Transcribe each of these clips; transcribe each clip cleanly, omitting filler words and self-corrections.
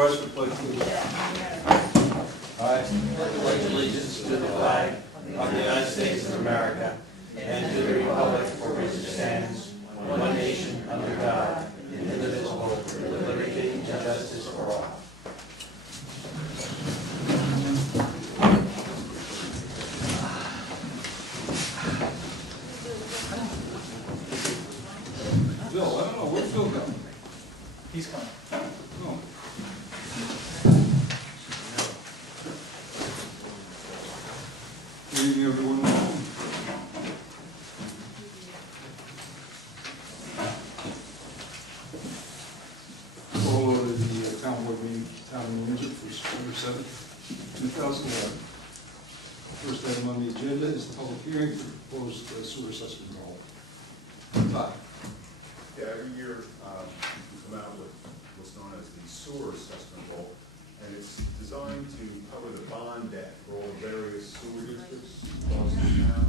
rise for the pledge, please. I pledge allegiance to the flag of the United States of America and to the republic for which it stands, one nation under God, indivisible, with liberty and justice for all. Bill, I don't know, where's Bill go? He's coming. Oh. Good evening, everyone. Call over the town board meeting, town of Windsor for September 7th, 2011. First item on the agenda is the public hearing for proposed sewer assessment roll. Todd. Yeah, every year we come out with what's known as the sewer assessment roll, and it's designed to cover the bond debt for all the various sewer districts across the town.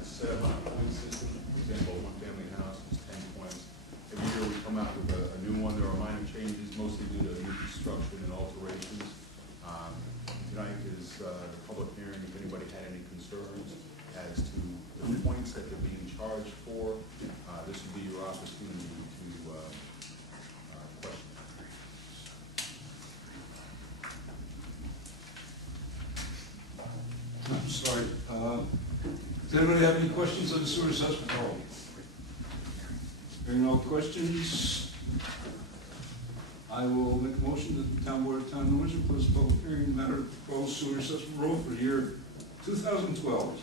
It's set up on a point system. For example, one family house is 10 points. Every year we come out with a new one. There are minor changes, mostly due to new construction and alterations. Tonight is the public hearing. If anybody had any concerns as to the points that they're being charged for, this would be your opportunity to question. I'm sorry. Does anybody have any questions on the sewer assessment roll? Hearing no questions, I will make a motion that the town board of town of Windsor close the public hearing in the matter of proposed sewer assessment roll for the year 2012.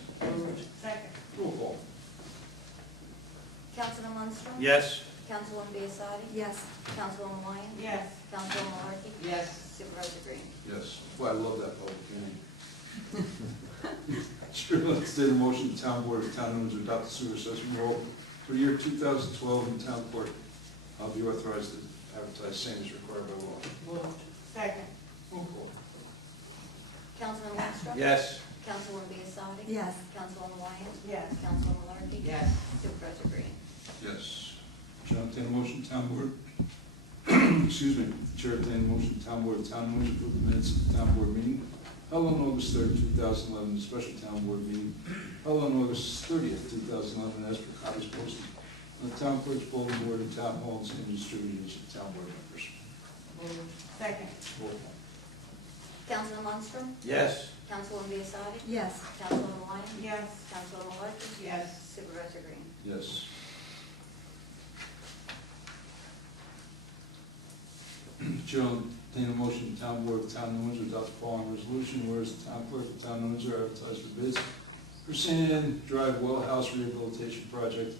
Second. Roll call. Councilman Munster? Yes. Councilwoman Biassadi? Yes. Councilwoman Wyatt? Yes. Councilwoman Malarkey? Yes. Supervisor Green? Yes. Boy, I love that public hearing. Chair will entertain a motion the town board of town of Windsor adopt the sewer assessment roll for the year 2012 in town clerk. I'll be authorized to advertise same as required by law. Moved. Second. Roll call. Councilman Munster? Yes. Councilwoman Biassadi? Yes. Councilwoman Wyatt? Yes. Councilwoman Malarkey? Yes. Supervisor Green? Yes. Chair will entertain a motion town board. Excuse me. Chair will entertain a motion town board of town of Windsor approve the minutes of the town board meeting held on August 3rd, 2011, the special town board meeting held on August 30th, 2011, as per copies posted on the town clerk's bulletin board and town halls and distributed to town board members. Moved. Second. Roll call. Councilman Munster? Yes. Councilwoman Biassadi? Yes. Councilwoman Wyatt? Yes. Councilwoman Malarkey? Yes. Supervisor Green? Yes. Chair will entertain a motion, the town board of town of Windsor adopt the following resolution, whereas the town clerk of town of Windsor advertised for bids for Sand Drive Well House Rehabilitation Project.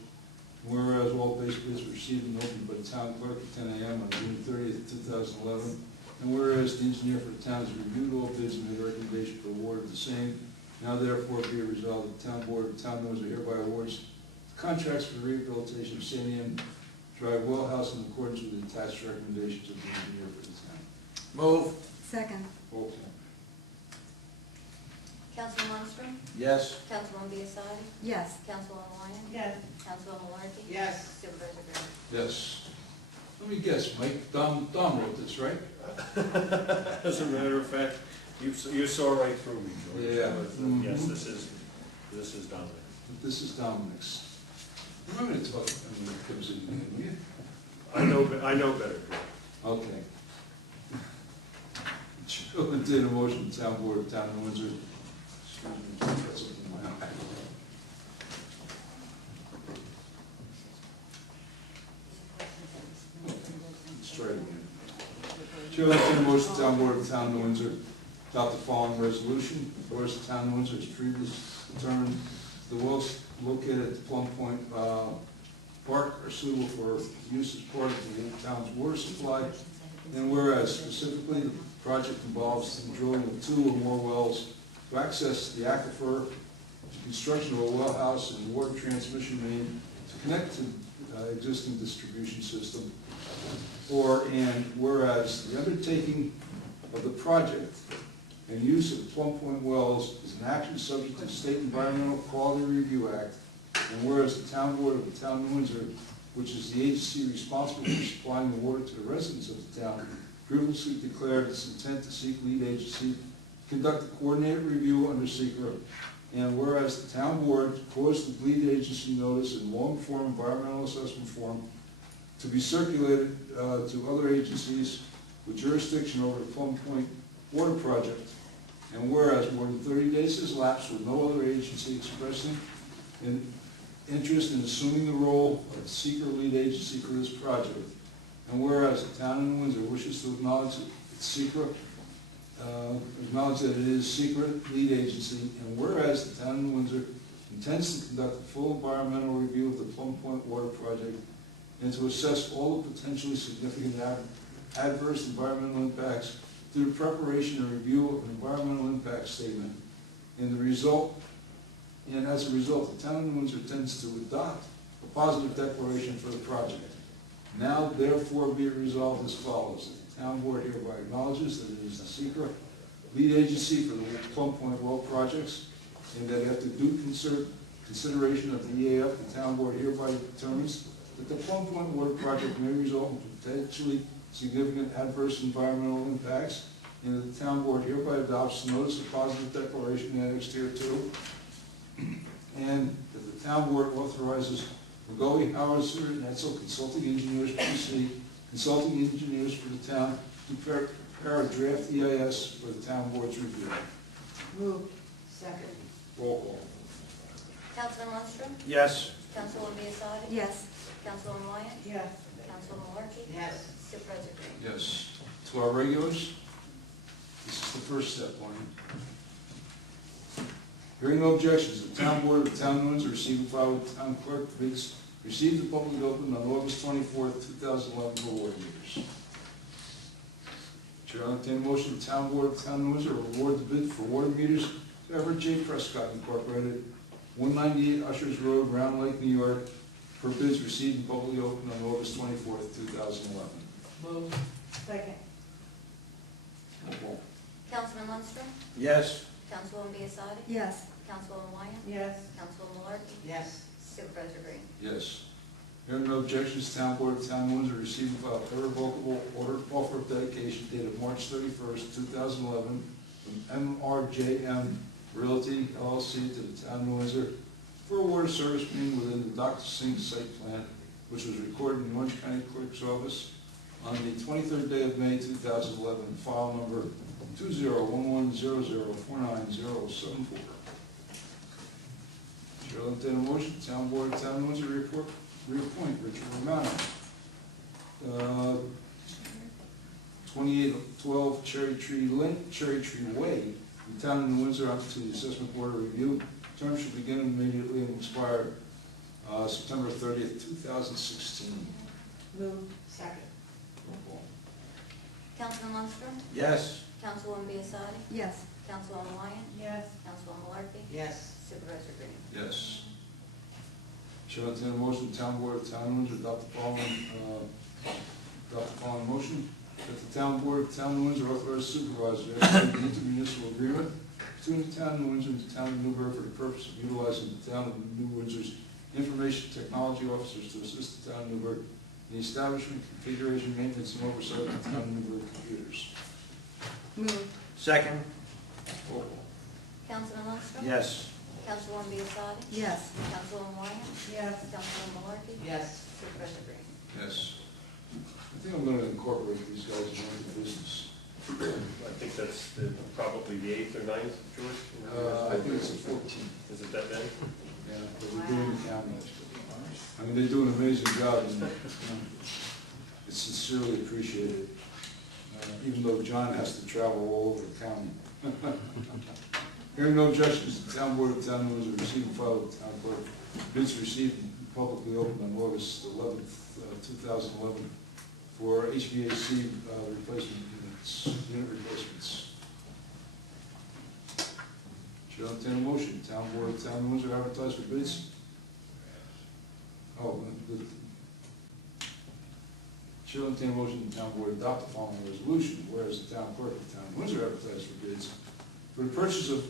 Whereas all base bids were received and opened by the town clerk at 10 a.m. on June 30th, 2011. And whereas the engineer for the town has reviewed all bids and made a recommendation for award of the same, now therefore be it resolved that the town board of town of Windsor hereby awards contracts for the rehabilitation of Sand Drive Well House in accordance with the attached recommendations of the engineer for the town. Move. Second. Roll call. Councilman Munster? Yes. Councilwoman Biassadi? Yes. Councilwoman Wyatt? Yes. Councilwoman Malarkey? Yes. Supervisor Green? Yes. Let me guess, Mike, Dom wrote this, right? As a matter of fact, you saw right through me, George. Yeah. Yes, this is Dominic. This is Dominic's. Remember to talk, when it comes in, will you? I know better. Okay. Chair entertain a motion, the town board of town of Windsor. Excuse me, got something in my eye. Let's try it again. Chair will entertain a motion, the town board of town of Windsor adopt the following resolution. Whereas the town of Windsor has previously determined the wells located at the Plum Point Park are suitable for use as part of the town's water supply. And whereas specifically the project involves the drilling of 2 or more wells to access the aquifer, the construction of a well house and water transmission main to connect to existing distribution system. And whereas the undertaking of the project and use of Plum Point wells is an action subject to the State Environmental Quality Review Act, and whereas the town board of the town of Windsor, which is the agency responsible for supplying the water to the residents of the town, previously declared its intent to seek lead agency, conduct a coordinated review under SECRA, and whereas the town board caused the lead agency notice in long form environmental assessment form to be circulated to other agencies with jurisdiction over the Plum Point water project, and whereas more than 30 days has elapsed with no other agency expressing an interest in assuming the role of the SECRA lead agency for this project, and whereas the town of Windsor wishes to acknowledge that it's SECRA, acknowledge that it is secret lead agency, and whereas the town of Windsor intends to conduct a full environmental review of the Plum Point water project and to assess all the potentially significant adverse environmental impacts through the preparation and review of an environmental impact statement. And as a result, the town of Windsor intends to adopt a positive declaration for the project. Now therefore be it resolved as follows. The town board hereby acknowledges that it is the SECRA lead agency for the Plum Point well projects, and that after due consideration of the EAF, the town board hereby determines that the Plum Point water project may result in potentially significant adverse environmental impacts, and that the town board hereby adopts the notice of positive declaration annexed here too, and that the town board authorizes McGoley, Howitzer, and Etzel Consulting Engineers, PC, consulting engineers for the town, to prepare a draft EIS for the town board's review. Move. Second. Roll call. Councilman Lundstrom? Yes. Councilwoman Biassadi? Yes. Councilwoman Wyatt? Yes. Councilwoman Malarkey? Yes. Supervisor Green? Yes. To our regulars, this is the first step on it. Hearing no objections, the town board of the town of Windsor received and filed with the town clerk bids received and publicly opened on August 24th, 2011 for water meters. Chair, I'll entertain a motion, the town board of the town of Windsor will award the bid for water meters to Everett J. Prescott Incorporated, 198 Ushers Road, Round Lake, New York, for bids received and publicly opened on August 24th, 2011. Move. Second. Roll call. Councilman Lundstrom? Yes. Councilwoman Biassadi? Yes. Councilwoman Wyatt? Yes. Councilwoman Malarkey? Yes. Supervisor Green? Yes. Hearing no objections, town board of the town of Windsor received and filed irrevocable order offer of dedication dated March 31st, 2011 from MRJM Realty LLC to the town of Windsor for a water service being within the Dr. Singh site plan, which was recorded in the Orange County Clerk's Office on the 23rd day of May 2011, file number 201100490074. Chair will entertain a motion, town board of town of Windsor reappoint Richard Romano, 2812 Cherry Tree Way, the town of New Windsor, onto the assessment board of review. Term should begin immediately and expire September 30th, 2016. Move. Second. Roll call. Councilman Lundstrom? Yes. Councilwoman Biassadi? Yes. Councilwoman Wyatt? Yes. Councilwoman Malarkey? Yes. Supervisor Green? Yes. Chair will entertain a motion, town board of town of Windsor adopt the following motion, that the town board of town of Windsor authorize supervisor to execute an intermunicipal agreement between the town of New Windsor and the town of Newburgh for the purpose of utilizing the town of New Windsor's information technology officers to assist the town of Newburgh in the establishment, configuration, maintenance, and oversight of the town of Newburgh computers. Move. Second. Roll call. Councilman Lundstrom? Yes. Councilwoman Biassadi? Yes. Councilwoman Wyatt? Yes. Councilwoman Malarkey? Yes. Supervisor Green? Yes. I think I'm going to incorporate these guys into business. I think that's probably the 8th or 9th, George? I think it's the 14th. Is it that then? Yeah, but we're doing the county. I mean, they do an amazing job, and it's sincerely appreciated, even though John has to travel all over the county. Hearing no objections, the town board of town of Windsor received and filed with the town clerk. Bids received and publicly opened on August 11th, 2011 for HVAC replacement unit replacements. Chair will entertain a motion, town board of town of Windsor advertise for bids. Chair will entertain a motion, the town board adopt the following resolution, whereas the town clerk of the town of Windsor advertised for bids for the purchase of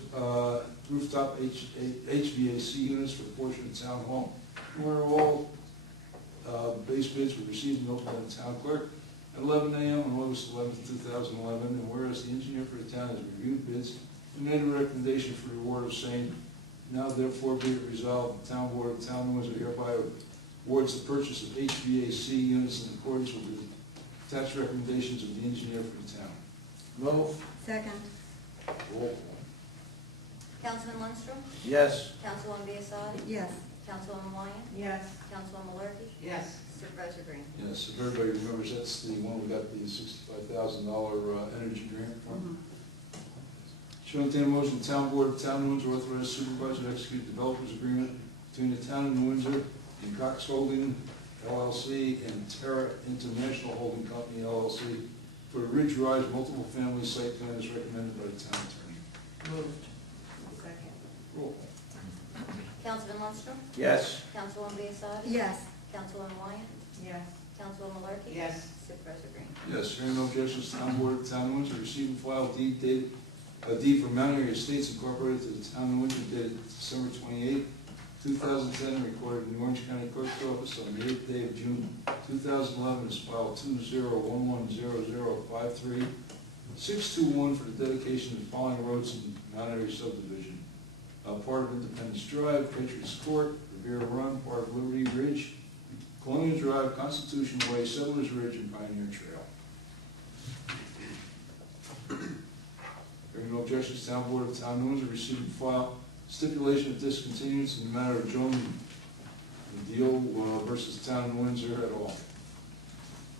rooftop HVAC units for the portion of town hall, where all base bids were received and opened by the town clerk, at 11 a.m. on August 11, 2011, and whereas the engineer for the town has reviewed bids and made a recommendation for the award of same, now therefore be it resolved, the town board of the town of Windsor hereby awards the purchase of HVAC units in accordance with the attached recommendations of the engineer for the town. Move. Second. Roll call. Councilman Lundstrom? Yes. Councilwoman Biassadi? Yes. Councilwoman Wyatt? Yes. Councilwoman Malarkey? Yes. Supervisor Green? Yes, if everybody remembers, that's the one we got the $65,000 energy grant from. Shall entertain a motion, the town board of town of Windsor authorize supervisor to execute developers agreement between the town of New Windsor and Cox Holding LLC and Terra International Holding Company LLC for the Ridge Rise multiple family site plan as recommended by the town attorney. Moved. Second. Roll call. Councilman Lundstrom? Yes. Councilwoman Biassadi? Yes. Councilwoman Wyatt? Yes. Councilwoman Malarkey? Yes. Supervisor Green? Yes, hearing no objections, town board of town of Windsor receive and file deed dated, a deed for Mount Airy Estates Incorporated to the town of Windsor dated December 28, 2010, recorded in the Orange County Clerk's Office on the 8th day of June 2011, is file 20110053 621 for the dedication of the following roads in Mount Airy subdivision. Part of Independence Drive, Patriots Court, Revere Run, part of Liberty Ridge, Colonial Drive, Constitution Way, Settlers Ridge, and Pioneer Trail. Hearing no objections, town board of town of Windsor receive and file stipulation of discontinuance in the matter of Joan Deal versus town of Windsor et al.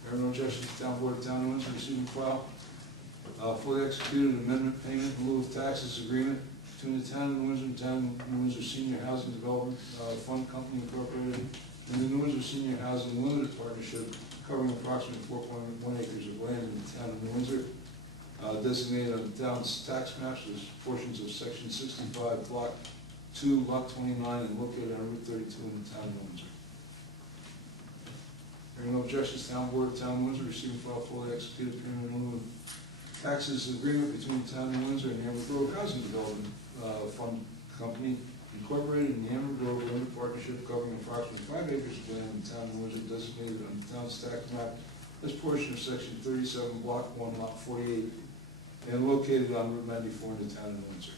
Hearing no objections, town board of town of Windsor receive and file fully executed amendment payment in lieu of taxes agreement between the town of New Windsor and town of New Windsor Senior Housing Development Fund Company Incorporated and the New Windsor Senior Housing Limited Partnership covering approximately 4.1 acres of land in the town of New Windsor, designated on the town's tax maps as portions of section 65, block 2, lot 29, and located on Route 32 in the town of New Windsor. Hearing no objections, town board of town of Windsor receive and file fully executed payment in lieu of taxes agreement between the town of Windsor and the Amber Grove Housing Development Fund Company Incorporated in the Amber Grove Limited Partnership covering approximately 5 acres of land in the town of Windsor, designated on the town's tax map as portion of section 37, block 1, lot 48, and located on Route 94 in the town of Windsor.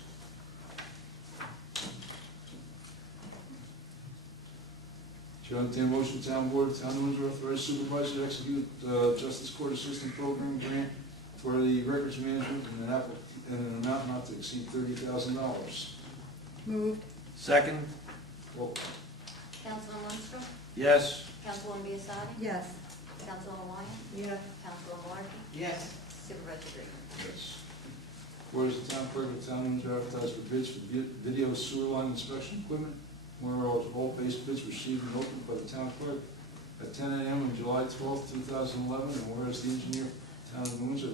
Shall I entertain a motion, town board of town of Windsor authorize supervisor to execute Justice Court Assistant Program grant for the records management in an amount not to exceed $30,000. Moved. Second. Roll call. Councilman Lundstrom? Yes. Councilwoman Biassadi? Yes. Councilwoman Wyatt? Yes. Councilwoman Malarkey? Yes. Supervisor Green? Yes. Whereas the town clerk of the town of Windsor advertised for bids for video sewer line inspection equipment, whereas all base bids received and opened by the town clerk at 10 a.m. on July 12, 2011, and whereas the engineer for the town of Windsor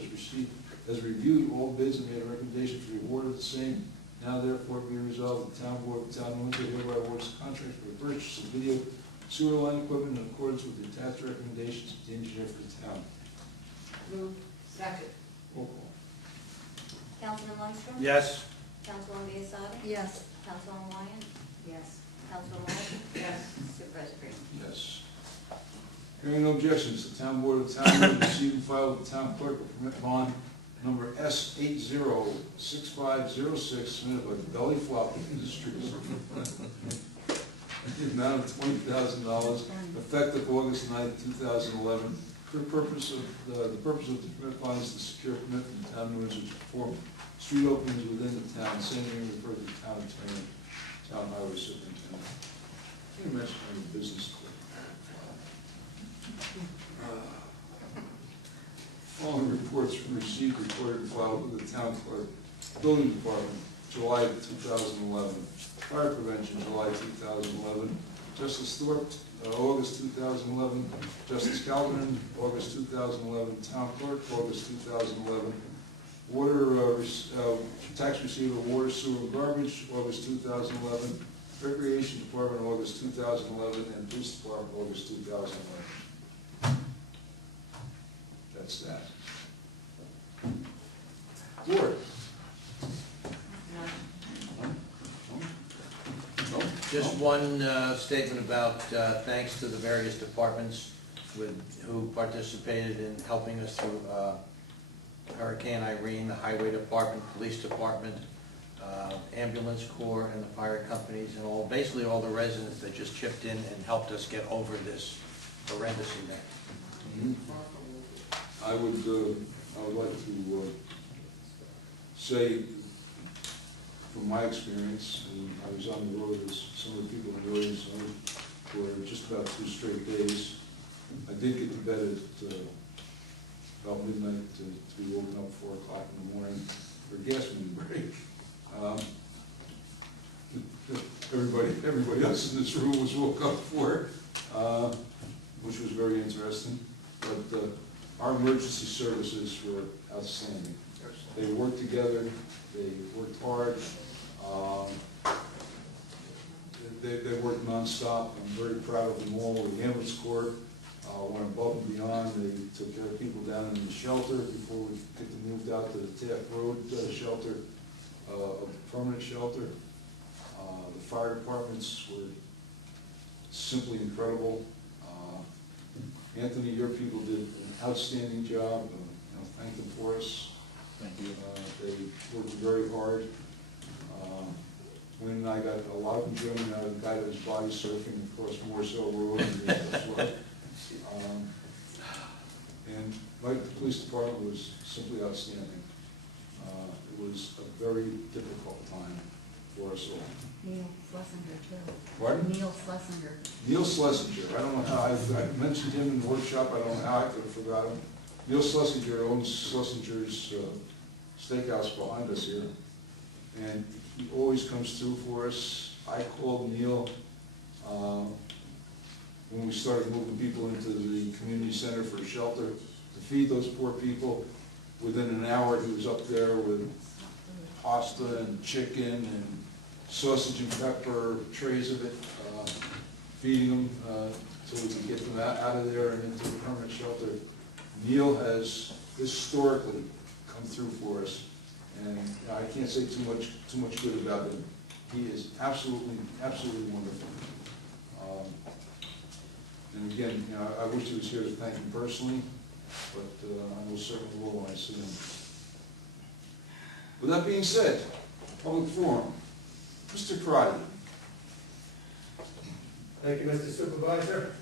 has reviewed all bids and made a recommendation for the award of the same, now therefore be resolved, the town board of the town of Windsor hereby awards the contract for the purchase of video sewer line equipment in accordance with the attached recommendations of the engineer for the town. Moved. Second. Roll call. Councilman Lundstrom? Yes. Councilwoman Biassadi? Yes. Councilwoman Wyatt? Yes. Councilwoman Malarkey? Yes. Supervisor Green? Yes. Hearing no objections, the town board of the town will receive and file with the town clerk a permit bond number S806506 submitted by Belly Flop Industries. The amount of $20,000 effective August 9, 2011. For the purpose of the permit bond is to secure a permit from the town of New Windsor to perform street openings within the town, same being referred to the town attorney, town highway superintendent. Can you imagine having a business clerk? Following reports received, recorded, and filed with the town clerk, building department, July 2011, fire prevention, July 2011, Justice Thorpe, August 2011, Justice Calvin, August 2011, town clerk, August 2011, water, tax receiver, water, sewer, and garbage, August 2011, recreation department, August 2011, and police department, August 2011. That's that. Board. Just one statement about thanks to the various departments who participated in helping us through Hurricane Irene, the Highway Department, Police Department, Ambulance Corps, and the fire companies, and basically all the residents that just chipped in and helped us get over this horrendous event. I would like to say, from my experience, and I was on the road as some of the people in the audience know, for just about 2 straight days. I did get to bed at about midnight to be woken up 4 o'clock in the morning for a gas main break. Everybody else in this room was woke up for it, which was very interesting. But our emergency services were outstanding. They worked together, they worked hard, they worked nonstop. I'm very proud of them all. The ambulance corps went above and beyond. They took care of people down in the shelter before we get them moved out to the Taft Road shelter, a permanent shelter. The fire departments were simply incredible. Anthony, your people did an outstanding job. Thank them for us. Thank you. They worked very hard. Wynn and I got a lot of enjoyment out of the guy that was body surfing across Mooresville Road as well. And like the police department was simply outstanding. It was a very difficult time for us all. Neil Schlesinger, too. Pardon? Neil Schlesinger. Neil Schlesinger, I don't know how, I mentioned him in the workshop, I don't know how I could have forgotten him. Neil Schlesinger owns Schlesinger's Steakhouse behind us here, and he always comes through for us. I called Neil when we started moving people into the community center for a shelter to feed those poor people. Within an hour, he was up there with pasta and chicken and sausage and pepper, trays of it, feeding them so we could get them out of there and into the permanent shelter. Neil has historically come through for us, and I can't say too much good about him. He is absolutely wonderful. And again, I wish he was here to thank him personally, but I will certainly will when I see him. With that being said, public forum. Mr. Karate. Thank you, Mr. Supervisor.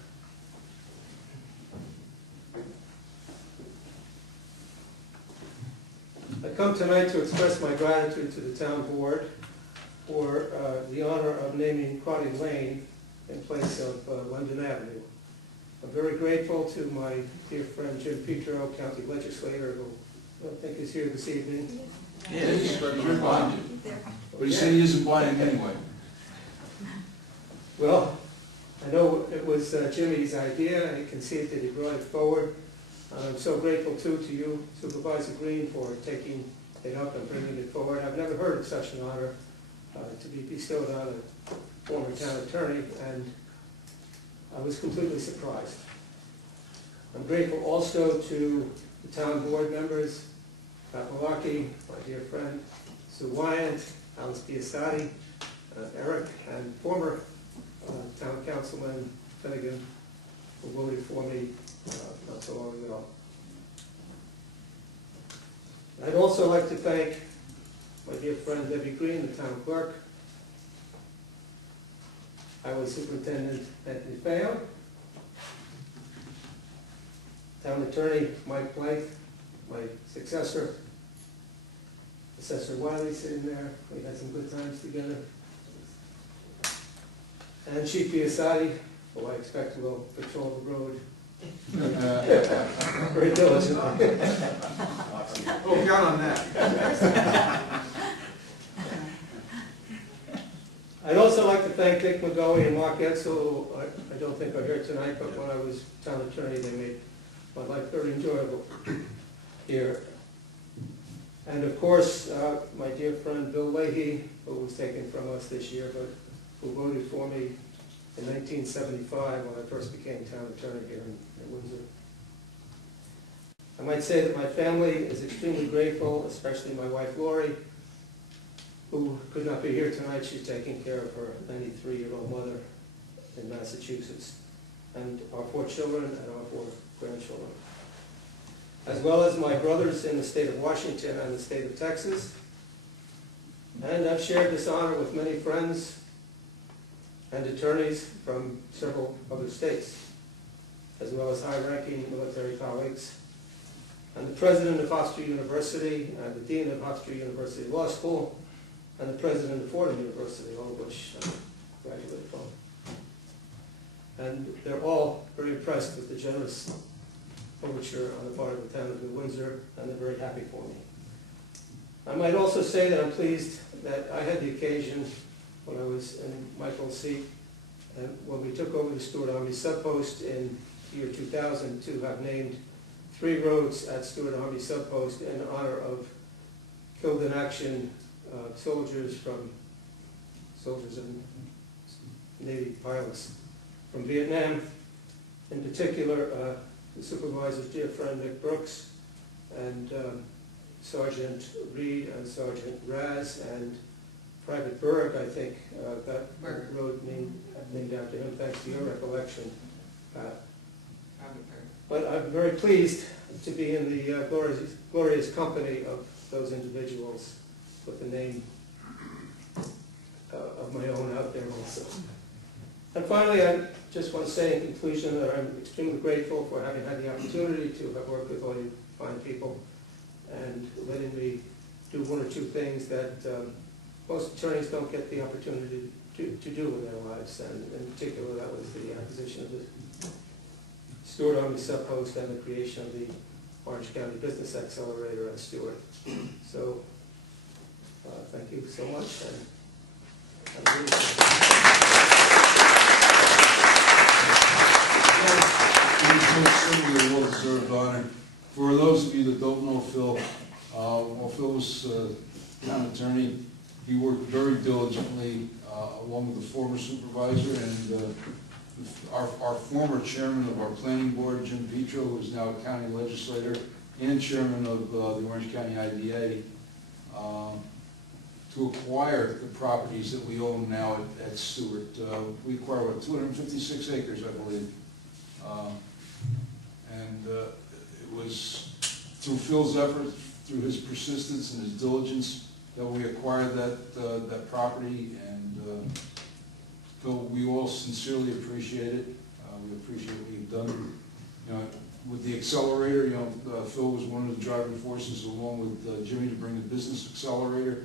I come tonight to express my gratitude to the town board for the honor of naming Crotty Lane in place of London Avenue. I'm very grateful to my dear friend Jim Petro, county legislator, who I don't think is here this evening. Yeah, he's behind you. But he said he isn't buying anyway. Well, I know it was Jimmy's idea, and he conceived it, he brought it forward. I'm so grateful too to you, Supervisor Green, for taking it up and bringing it forward. I've never heard of such an honor to be bestowed on a former town attorney, and I was completely surprised. I'm grateful also to the town board members, Pat Malarkey, my dear friend, Sue Wyant, Alice Biasotti, Eric, and former town councilman Finnegan, who voted for me not so long ago. I'd also like to thank my dear friend Debbie Green, the town clerk, Highway Superintendent Anthony Fayon, town attorney Mike Blank, my successor, Assessor Wiley sitting there. We had some good times together. And Chief Biasotti, who I expect will patrol the road very diligently. Oh, count on that. I'd also like to thank Dick McGoey and Mark Edsel, who I don't think are here tonight, but when I was town attorney, they made my life very enjoyable here. And of course, my dear friend Bill Leahy, who was taken from us this year, but who voted for me in 1975 when I first became town attorney here in Windsor. I might say that my family is extremely grateful, especially my wife Lori, who could not be here tonight. She's taking care of her 93-year-old mother in Massachusetts. and our 4 children and our 4 grandchildren, as well as my brothers in the state of Washington and the state of Texas. And I've shared this honor with many friends and attorneys from several other states, as well as high-ranking military colleagues, and the president of Hofstra University, and the dean of Hofstra University Law School, and the president of Fordham University, all of which I graduated from. And they're all very impressed with the generous overture on the part of the town of New Windsor, and they're very happy for me. I might also say that I'm pleased that I had the occasion, when I was in Michael's seat, and when we took over the Stewart Army Sub Post in the year 2000, to have named 3 roads at Stewart Army Sub Post in honor of killed in action soldiers and Navy pilots from Vietnam. In particular, the supervisor's dear friend Nick Brooks, and Sergeant Reed and Sergeant Raz and Private Berg, I think, that road named after him, thanks to your recollection, Pat. But I'm very pleased to be in the glorious company of those individuals with the name of my own out there also. And finally, I just want to say in conclusion that I'm extremely grateful for having had the opportunity to have worked with all you fine people and letting me do 1 or 2 things that most attorneys don't get the opportunity to do in their lives. And in particular, that was the acquisition of the Stewart Army Sub Post and the creation of the Orange County Business Accelerator at Stewart. So, thank you so much. And have a good Certainly a well-deserved honor. For those of you that don't know Phil, while Phil was town attorney, he worked very diligently along with the former supervisor and our former chairman of our planning board, Jim Petro, who is now a county legislator and chairman of the Orange County IDA, to acquire the properties that we own now at Stewart. We acquired, 256 acres, I believe. It was through Phil's effort, through his persistence and his diligence, that we acquired that property. And Phil, we all sincerely appreciate it. We appreciate what you've done. With the accelerator, Phil was one of the driving forces, along with Jimmy, to bring the business accelerator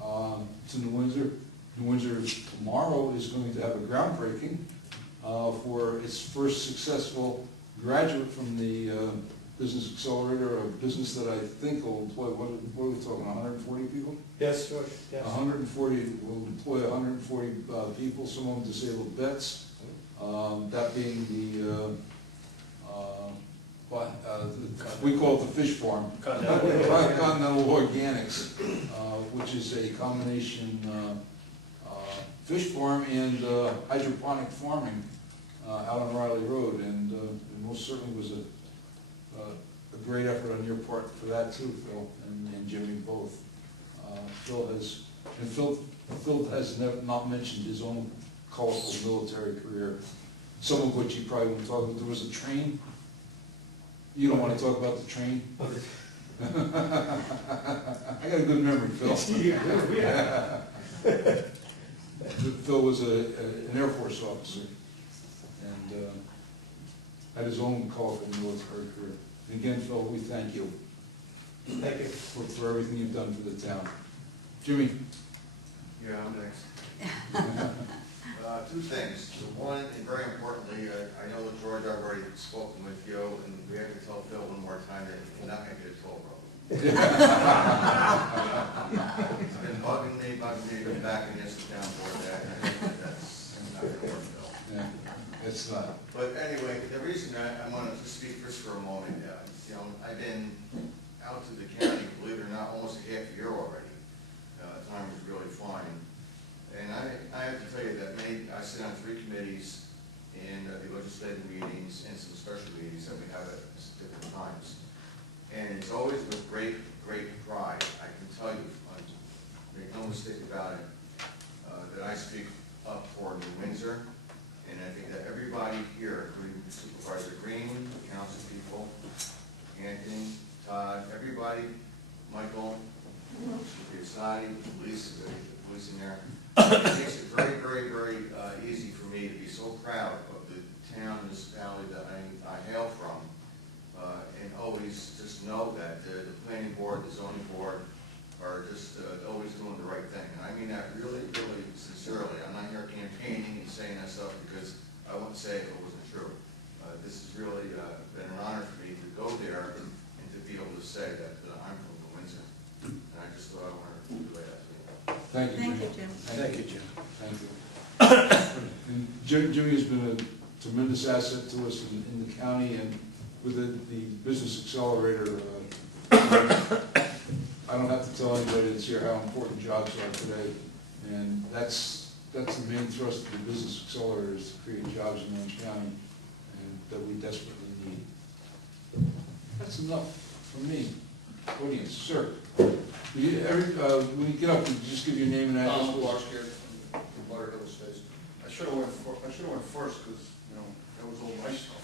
to New Windsor. New Windsor tomorrow is going to have a groundbreaking for its first successful graduate from the Business Accelerator, a business that I think will employ, what are we talking, 140 people? Yes, George. Yes. 140, will employ 140 people, some of them disabled vets, that being we call it the fish farm. Continental Organics, which is a combination fish farm and hydroponic farming out on Riley Road, and it most certainly was a great effort on your part for that too, Phil and Jimmy both. Phil has not mentioned his own colorful military career, some of which he probably won't talk about. There was a train. You don't want to talk about the train? I got a good memory, Phil. Phil was an Air Force officer and had his own colorful military career. And again, Phil, we thank you. Thank you. For everything you've done for the town. Jimmy? Yeah, I'm next. 2 things. One, and very importantly, I know that George, I've already spoken with you, and we have to tell Phil one more time that he's not going to get a toll road. It's been bugging me, back against the town board that. That's not going to work, Phil. Yeah, it's not. But anyway, the reason I want to just speak first for a moment, I've been out to the county, believe it or not, almost a half a year already. Time was really flying. And I have to tell you that I sit on 3 committees in the legislative meetings and some special meetings that we have at different times. And it's always with great, great pride, I can tell you, make no mistake about it, that I speak up for New Windsor. And I think that everybody here Michael, Piazzati, the police in there. It makes it very, very, very easy for me to be so proud of the town municipality that I hail from, and always just know that the planning board, the zoning board are just always doing the right thing. And I mean that really, really sincerely. I'm not here campaigning and saying that stuff because I wouldn't say it if it wasn't true. This has really been an honor for me to go there and to be able to say that I'm from the Windsor. And I just thought I wanted to relay that to you. Thank you, Jimmy. Thank you, Jim. Thank you, Jim. Thank you. And Jimmy has been a tremendous asset to us in the county, and with the Business Accelerator, I don't have to tell anybody that's here how important jobs are today. And that's the main thrust of the Business Accelerator, is to create jobs in Orange County, and that we desperately need. That's enough from me. Audience, sir. When you get up, just give your name and address. Tom Larsker from Butterhill Estates. I should have went first because, you know, that was all my stuff.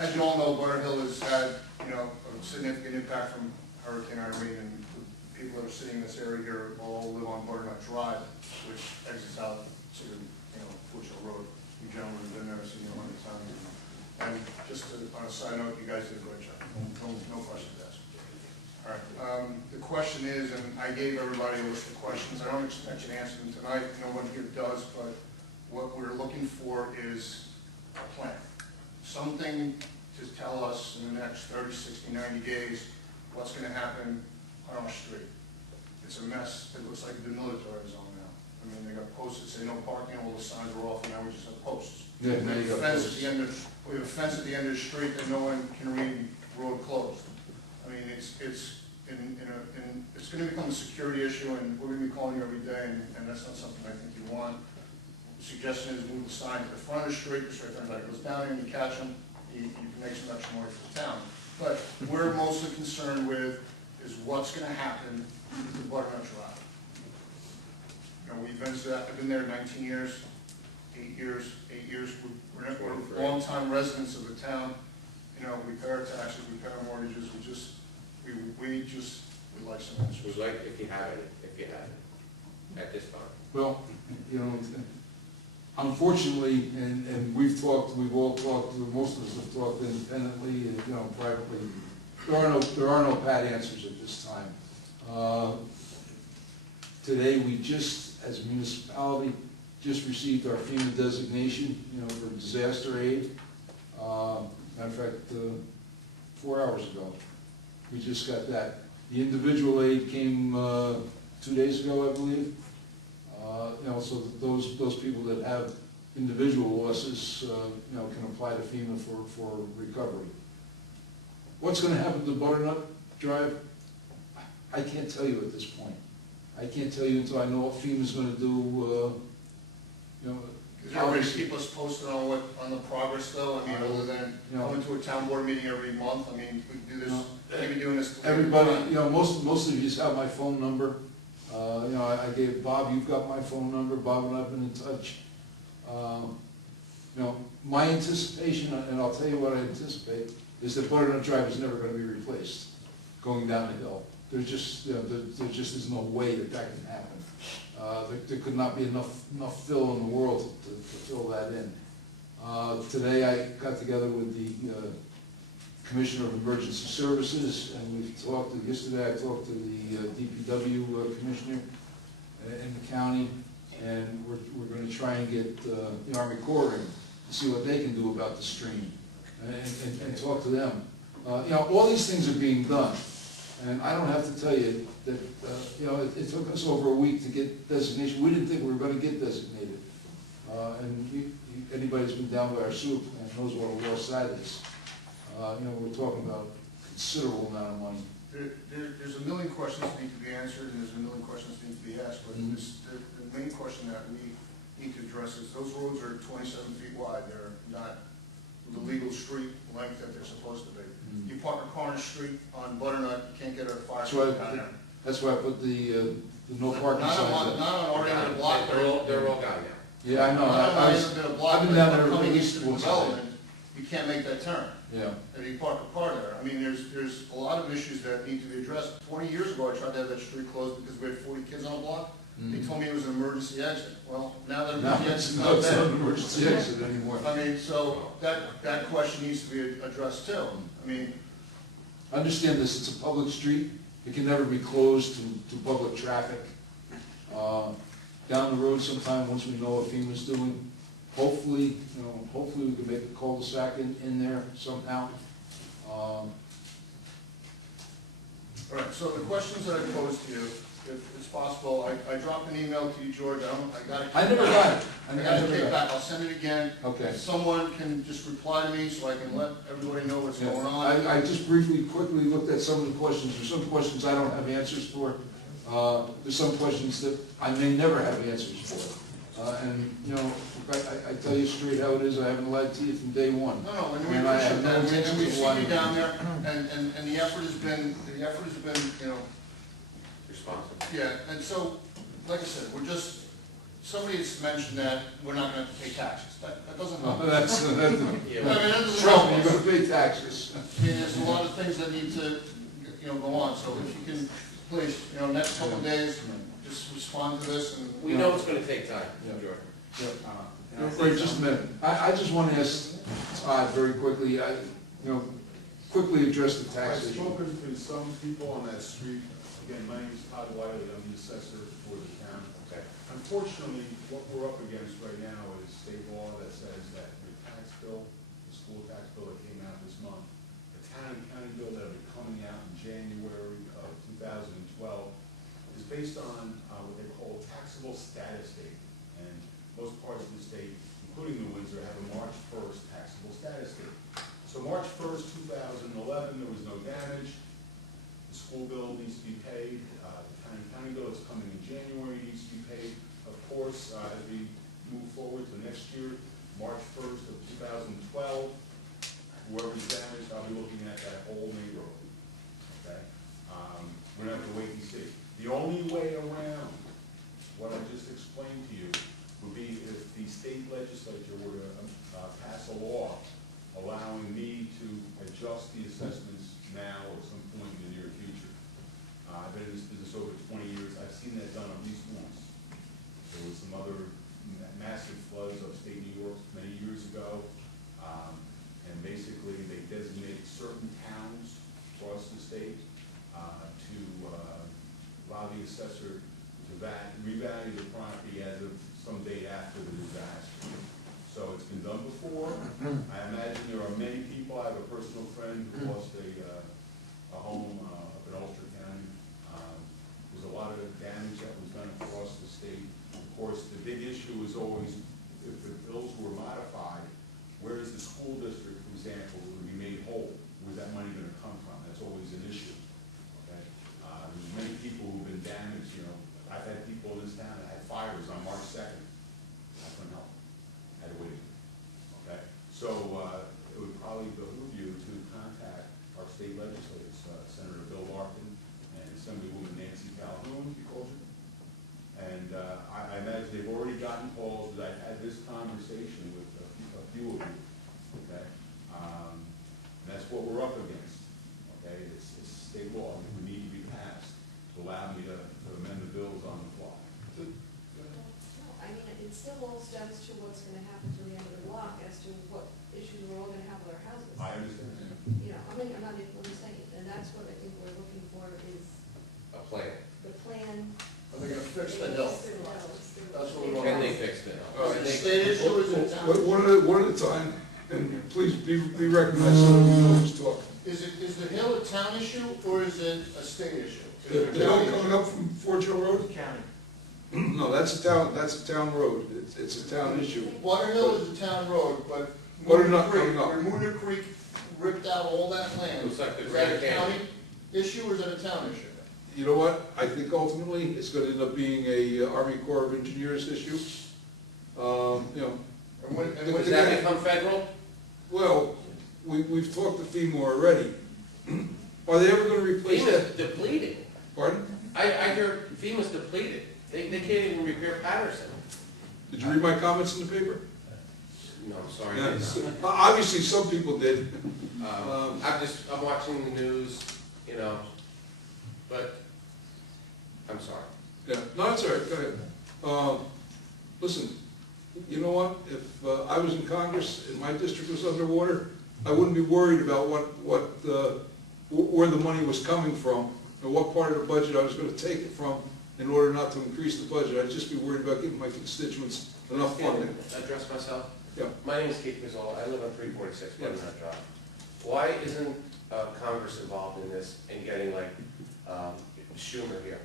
As you all know, Butterhill has had, you know, a significant impact from Hurricane Irene, and the people that are sitting in this area here all live on Butternut Drive, which exits out to, you know, Fortune Road. You gentlemen have been there, seen it 100 times. And just on a side note, you guys did a great job. No questions asked. All right. The question is, and I gave everybody a list of questions. I don't expect you to answer them tonight. No one here does, but what we're looking for is a plan. Something to tell us in the next 30, 60, 90 days what's going to happen on our street. It's a mess. It looks like the military zone now. I mean, they got posts that say no parking, all the signs are off, and now we just have posts. Yeah, We now have you got a fence posts. at the end of, we have a fence at the end of the street that no one can read, road closed. I mean, it's going to become a security issue, and we're going to be calling you every day, and that's not something I think you want. The suggestion is move the sign to the front of the street, because if anybody goes down there and you catch them, you can make some extra money for the town. But we're mostly concerned with is what's going to happen to Butternut Drive. You know, I've been there 19 years, 8 years. We're long-time residents of the town. You know, we pay our taxes, we pay our mortgages, we'd like some answers. We'd like if you had it, at this time. Well, you know, unfortunately, and we've all talked, most of us have talked independently and, you know, privately. There are no pat answers at this time. Today, we just, as a municipality, just received our FEMA designation, you know, for disaster aid. Matter of fact, 4 hours ago, we just got that. The individual aid came 2 days ago, I believe. You know, so those people that have individual losses, you know, can apply to FEMA for recovery. What's going to happen to Butternut Drive? I can't tell you at this point. I can't tell you until I know what FEMA's going to do. You know, Is there a way to keep us posted on the progress though? I mean, other than going to a town board meeting every month? I mean, we can do this, we've been doing this. everybody, you know, most of you just have my phone number. You know, I gave Bob, you've got my phone number. Bob and I've been in touch. You know, my anticipation, and I'll tell you what I anticipate, is that Butternut Drive is never going to be replaced going down the hill. There's just, you know, there just is no way that can happen. There could not be enough fill in the world to fill that in. Today I got together with the Commissioner of Emergency Services, and we talked, yesterday I talked to the DPW Commissioner in the county, and we're going to try and get the Army Corps in to see what they can do about the stream, and talk to them. You know, all these things are being done, and I don't have to tell you that, you know, it took us over a week to get designation. We didn't think we were going to get designated. And anybody who's been down by our sewer plant knows what a loss that is. You know, we're talking about a considerable amount of money. There's a million questions that need to be answered, and there's a million questions that need to be asked, but the main question that we need to address is those roads are 27 feet wide. They're not the legal street length that they're supposed to be. You park a car on the street on Butternut, you can't get a fire truck down there. That's why I put the no parking Not signs on up. our end of the block. They're all gone now. Yeah, I know. Not on our end of the block, I've been down there but at coming least into the once a day. development, you can't make that turn. Yeah. and you park a car there. I mean, there's a lot of issues that need to be addressed. 20 years ago, I tried to have that street closed because we had 40 kids on the block. They told me it was an emergency exit. Well, now that No, emergency it's exit's not not an there. emergency exit anymore. I mean, so that question needs to be addressed too. I mean, Understand this, it's a public street, it can never be closed to public traffic. Down the road sometime, once we know what FEMA's doing, hopefully, hopefully we can make a cul-de-sac in there somehow. all right, so the questions that I posed to you, if it's possible, I dropped an email to you, George, I got it. I never got it. I got it kicked back, I'll send it again. Okay. If someone can just reply to me so I can let everybody know what's going on. I just quickly looked at some of the questions. There's some questions I don't have answers for. There's some questions that I may never have answers for. And, I tell you straight how it is, I haven't lied to you from day one. No, and we And I have appreciate no that, intention and we've of seen lying. you down there, and the effort has been, Responsible. yeah, and so, like I said, somebody has mentioned that we're not gonna have to pay taxes, that doesn't help. That's, I mean, that doesn't Trump, help you're us. gonna pay taxes. I mean, there's a lot of things that need to, go on, so if you can, please, next couple of days, just respond to this and. We know it's gonna take time, Yeah. George. Wait, just a minute. I just want to ask Todd very quickly, quickly address the I've tax issue. spoken to some people on that street. Again, my name is Todd Wiley, I'm the assessor for the town. Okay. Unfortunately, what we're up against right now is state law that says that your tax bill, the school tax bill that came out this month, the town and county bill that will be coming out in January of 2012 is based on what they call taxable status date. And most parts of the state, including New Windsor, have a March 1st taxable status date. So March 1st, 2011, there was no damage. The school bill needs to be paid. The county bill that's coming in January needs to be paid. Of course, as we move forward to next year, March 1st of 2012, whoever's damaged, I'll be looking at that whole neighborhood. Okay? We're gonna have to wait and see. The only way around what I just explained to you would be if the state legislature were to pass a law allowing me to adjust the assessments now or some point in the near future. I've been in this business over 20 years. I've seen that done at least once. There was some other massive floods upstate New York many years ago. And basically they designated certain towns across the state to allow the assessor to revalue the property as of some date after the disaster. So it's been done before. I imagine there are many people. I have a personal friend who lost a home up in Ulster County. There's a lot of damage that was done across the state. Of course, the big issue is always if the bills were modified, where is the school district, for example, going to be made whole? Where's that money going to come from? That's always an issue. Okay? There's many people who've been damaged. I've had people in this town that had fires on March 2nd. I couldn't help. Had to wait. Okay? So it would probably behoove you to contact our state legislators, Senator Bill Larkin and Assemblywoman Nancy Calhoun, and I imagine they've already gotten calls, but I've had this conversation with a few of you. Okay? And that's what we're up against. Okay? It's state law that would need to be passed to allow me to amend the bills on the fly. I mean, it still all stems to what's gonna happen to the end of the block as to what issues we're all gonna have with our houses. I understand. I'm not even saying it, and that's what I think we're looking for is A plan. the plan. Are they gonna fix the hill? That's what we want. Can they fix it? Is it a state issue or is it a town? One at a time, and please be recognized so that we know who's talking. Is the hill a town issue or is it a state issue? Is The it a hill county coming issue? up from Fort Joe Road? County. No, that's a town road. It's a town issue. Water Hill is a town road, but Water Mooney not Creek, coming up. where Mooney Creek ripped out all that land, Looks like is the that a Grand county Canyon. issue or is it a town issue? You know what? I think ultimately it's going to end up being a Army Corps of Engineers issue. And when Does that become federal? Well, we've talked to FEMA already. Are they ever going to replace that? FEMA's depleted. Pardon? I heard FEMA's depleted. They can't even repair Patterson. Did you read my comments in the paper? No, sorry. Yes. Obviously, some people did. I'm watching the news, you know, but I'm sorry. Yeah, no, that's all right, go ahead. Listen, you know what, if I was in Congress and my district was underwater, I wouldn't be worried about where the money was coming from and what part of the budget I was gonna take it from in order not to increase the budget. I'd just be worried about giving my constituents enough funding. Address myself? Yeah. My name is Keith Mazzolo, I live on 346 Butternut Drive. Why isn't Congress involved in this and getting like Schumer here?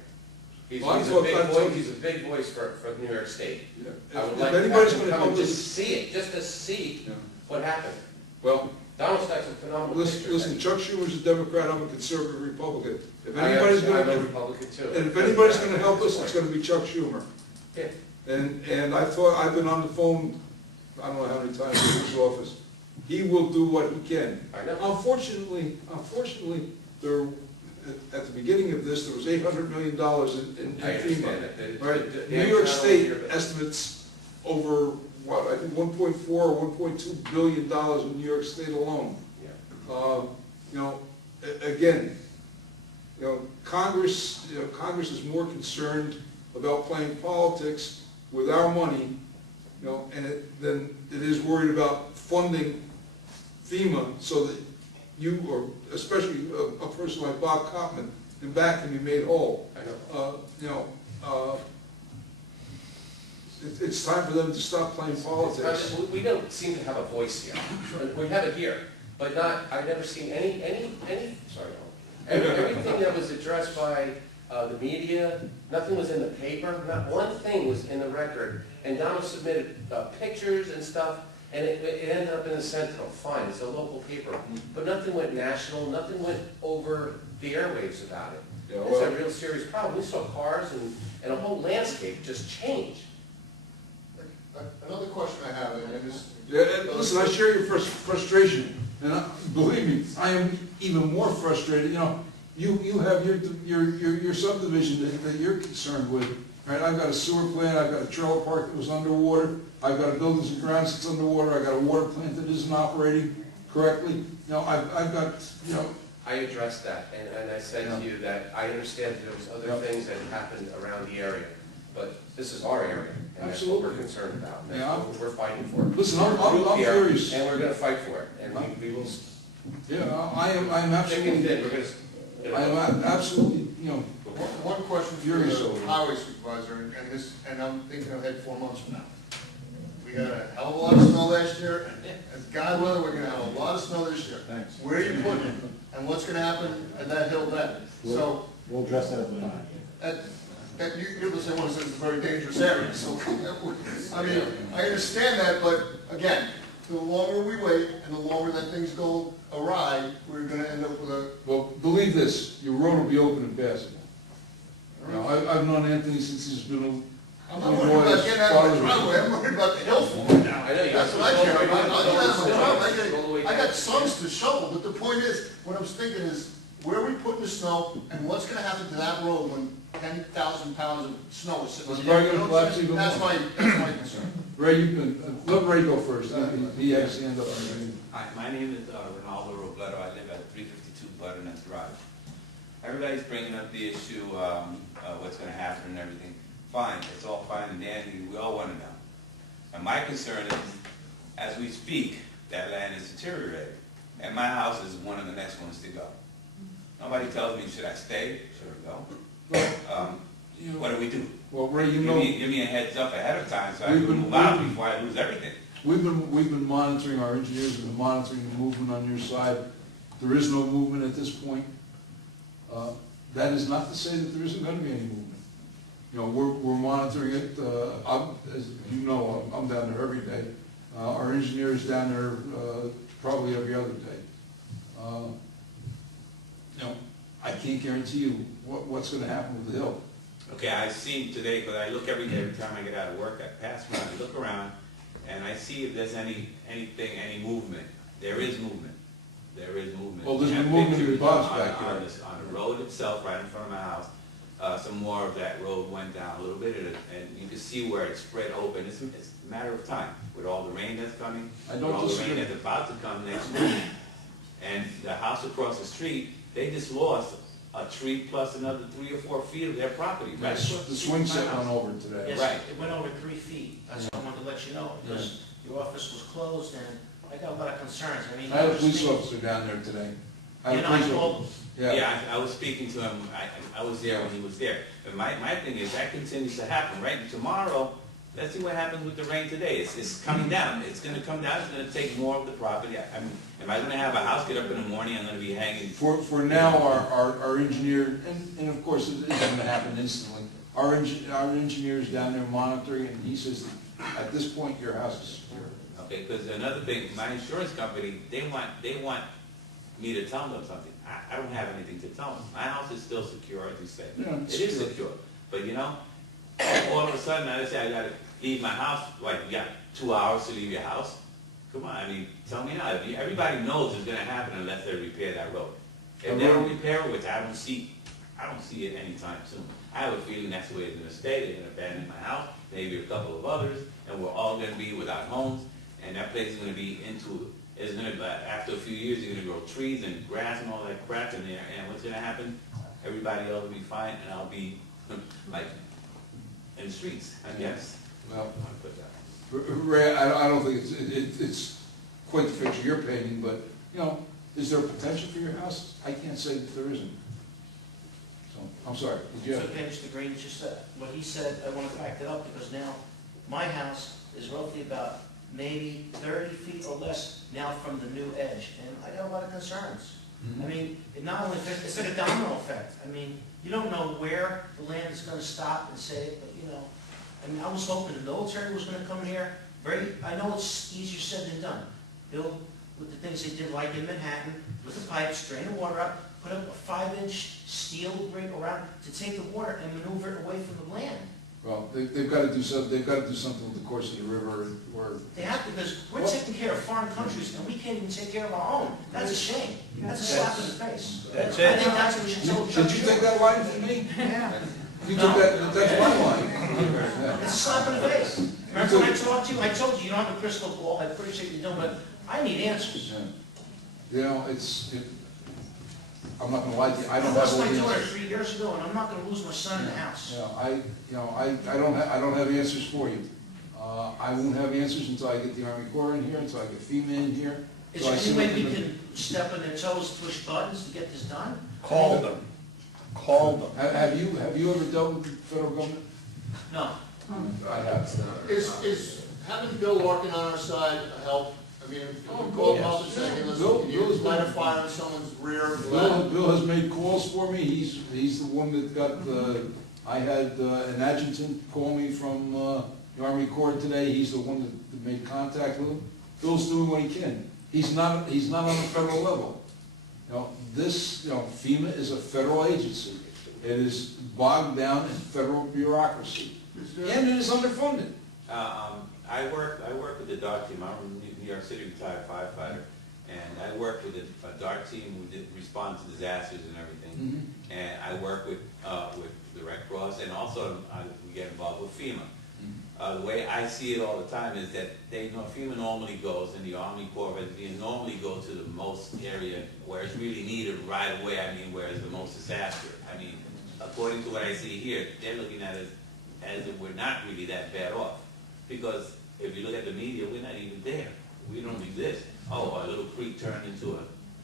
He's a big voice for New York State. Yeah. I would If like to have anybody's him gonna come help and just us, see it, just to see Yeah. what happened. well, Donald Stack's a phenomenal picture. listen, Chuck Schumer's a Democrat, I'm a conservative Republican. If I'm anybody's a gonna, Republican too. and if anybody's gonna help us, it's gonna be Chuck Schumer. Yeah. And I've been on the phone, I don't know how many times in his office. He will do what he can. I know. Unfortunately, there, at the beginning of this, there was $800 million in I understand FEMA. that. Right? The New York State channel here, but- estimates over, what, I think 1.4 or 1.2 billion dollars in New York State alone. Yeah. You know, again, you know, Congress is more concerned about playing politics with our money, you know, than it is worried about funding FEMA so that you, or especially a person like Bob Copman, in back can be made whole. I know. You know, it's time for them to stop playing politics. We don't seem to have a voice here. We have it here, but not, I've never seen any, sorry, everything that was addressed by the media, nothing was in the paper, not one thing was in the record. And Donald submitted pictures and stuff, and it ended up in the Sentinel, fine, it's a local paper. But nothing went national, nothing went over the airwaves about it. Yeah, It's well- a real serious problem. We saw cars and a whole landscape just change. Another question I have, and this, Yeah, listen, I share your frustration, and believe me, I am even more frustrated. You know, you have your subdivision that you're concerned with, right? I've got a sewer plant, I've got a trailer park that was underwater, I've got a buildings and grounds that's underwater, I've got a water plant that isn't operating correctly. You know, I've got, you know. I addressed that, and I said to you that I understand that there was other Yeah. things that happened around the area, but this is our area, and that's what we're Absolutely. concerned about, and Yeah. that's what we're fighting for. Listen, We're a group I'm here, furious. And we're gonna fight for it, and we will, Yeah, I am thick and absolutely, thin, we're gonna, you know, I am absolutely, you know, one question for Furious over the it. highway supervisor, and I'm thinking ahead 4 months from now. We got a hell of a lot of snow last year, and God willing, we're gonna have a lot of snow this year. Thanks. Where are you putting it, and what's gonna happen at that hill then? So, We'll address that at the time. you're the same one who says it's a very dangerous area, so, I mean, I understand that, but again, the longer we wait, and the longer that things go awry, we're gonna end up with a, well, believe this, your road will be open and passable. You know, I've known Anthony since he's been I'm not worried about getting out of my driveway, I'm worried about the hill falling down. I know you That's got what I care some about, I'll get out of my snow, driveway, I got sons to shovel, but the point is, what I was thinking is, where are we putting the snow, and what's gonna happen to that road when 10,000 pounds of snow is sitting on It's the probably end? gonna collapse even That's more. that's my concern. Ray, you can, let Ray go first. He has his hand up. Hi, my name is Ronaldo Robledo. I live at 352 Butternut Drive. Everybody's bringing up the issue, what's going to happen and everything. Fine, it's all fine and dandy. We all want to know. And my concern is, as we speak, that land is deteriorating. And my house is one of the next ones to go. Nobody tells me, should I stay? Should I go? What do we do? Well, Ray, you Give know, me a heads up ahead of time so I We've can been- move out before I lose everything. we've been monitoring, our engineers have been monitoring the movement on your side. There is no movement at this point. That is not to say that there isn't gonna be any movement. You know, we're monitoring it, as you know, I'm down there every day. Our engineer's down there, probably every other day. You know, I can't guarantee you what's gonna happen with the hill. Okay, I've seen today, because I look every day, every time I get out of work, I pass around, I look around, and I see if there's any movement. There is movement. There is movement. Well, there's We been have movement in pictures Bob's on backyard. on the road itself, right in front of my house. some more of that road went down a little bit, and you can see where it's spread open. It's a matter of time, with all the rain that's coming, I with don't all the rain disagree. that's about to come next week. And the house across the street, they just lost a tree plus another 3 or 4 feet of their property, right? The swing set went over today. Yes, Right. it went over 3 feet. That's what I wanted to let you know, because your office was closed and I got a lot of concerns. I mean, I had a police officer down there today. You know, I called, Yeah, I was speaking to him, I was there when he was there. And my thing is, that continues to happen, right? And tomorrow, let's see what happens with the rain today. It's coming down, it's gonna come down, it's gonna take more of the property. I mean, am I gonna have a house, get up in the morning, I'm gonna be hanging? For now, our engineer, and of course, it isn't gonna happen instantly. Our engineer's down there monitoring, and he says, at this point, your house is secure. Okay, because another thing, my insurance company, they want me to tell them something. I don't have anything to tell them. My house is still secure, as you say. Yeah, It it's is secure. secure, but you know, all of a sudden, I say I gotta leave my house, like, you got 2 hours to leave your house? Come on, I mean, tell me now. Everybody knows it's gonna happen unless they repair that road. If they don't repair it, which I don't see it anytime soon. I have a feeling that's the way it's gonna stay. They're gonna abandon my house, maybe a couple of others, and we're all gonna be without homes, and that place is gonna be after a few years, you're gonna grow trees and grass and all that crap in there, and what's gonna happen? Everybody else will be fine, and I'll be, like, in the streets, I guess. Well, I'll put that. Ray, I don't think it's quite the picture you're painting, but, you know, is there potential for your house? I can't say that there isn't. So, I'm sorry, did you it's have? okay, Mr. Green, just what he said, I want to back that up, because now my house is roughly about maybe 30 feet or less now from the new edge, and I got a lot of concerns. I mean, it not only affects, it's like a domino effect. I mean, you don't know where the land is gonna stop and say, but you know, I mean, I was hoping the military was gonna come here. I know it's easier said than done. Build with the things they did like in Manhattan, with the pipes, drain the water out, put up a 5-inch steel ring around to take the water and maneuver it away from the land. Well, they've got to do something, with the course of the river, or, They have to, because we're taking care of foreign countries and we can't even take care of our own. That's a shame. That's a slap in the face. That's I it. think that's what we should tell Chuck did you take that line from me? Yeah. You took that's my line. Yeah. It's a slap in the face. Remember when I talked to you, I told you, you don't have a crystal ball, I appreciate you doing, but I need answers. Yeah. You know, I'm not gonna lie to you, I I don't have lost all my the daughter answers. 3 years ago, and I'm not gonna lose my son in the house. I don't have answers for you. I won't have answers until I get the Army Corps in here, until I get FEMA in here. Is So I there see any way what we they're can step on their toes, push buttons to get this done? Call them. Call them. Have you ever dealt with the federal government? No. I have. Is having Bill Larkin on our side a help? I mean, if we call him up and say, hey, listen, can you light a fire in someone's rear? Bill has made calls for me, he's the one that got, I had an adjutant call me from the Army Corps today, he's the one that made contact with him. Bill's doing what he can. He's not on the federal level. You know, FEMA is a federal agency. It is bogged down in federal bureaucracy, and it is underfunded. I work with the DART team. I'm a New York City retired firefighter, and I work with a DART team who respond to disasters and everything. And I work with the Red Cross, and also we get involved with FEMA. The way I see it all the time is that FEMA normally goes, and the Army Corps of Engineers normally go to the most area where it's really needed right away. I mean, where it's the most disaster. I mean, according to what I see here, they're looking at it as if we're not really that bad off. Because if you look at the media, we're not even there. We don't exist. Oh, a little creek turned into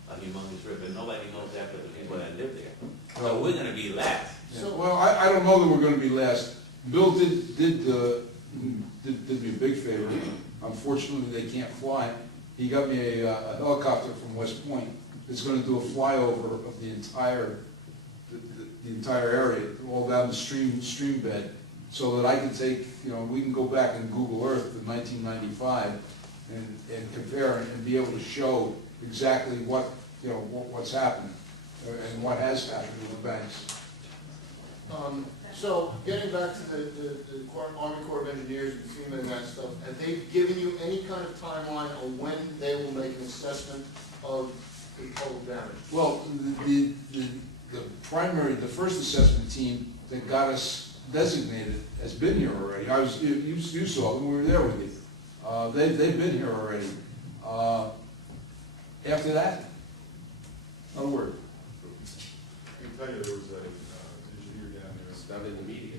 a humongous river. Nobody knows that but the people that live there. So we're going to be last. Yeah. Well, I don't know that we're going to be last. Bill did me a big favor. Unfortunately, they can't fly. He got me a helicopter from West Point. It's going to do a flyover of the entire area, all down the stream bed, so that I can take, we can go back and Google Earth in 1995 and compare and be able to show exactly what's happening and what has happened with the banks. So, getting back to the Army Corps of Engineers and FEMA and that stuff, have they given you any kind of timeline on when they will make an assessment of the total damage? Well, the first assessment team that got us designated has been here already. You saw them, we were there with you. They've been here already. After that, not a word. I can tell you, there was an engineer down there, It's not in the media.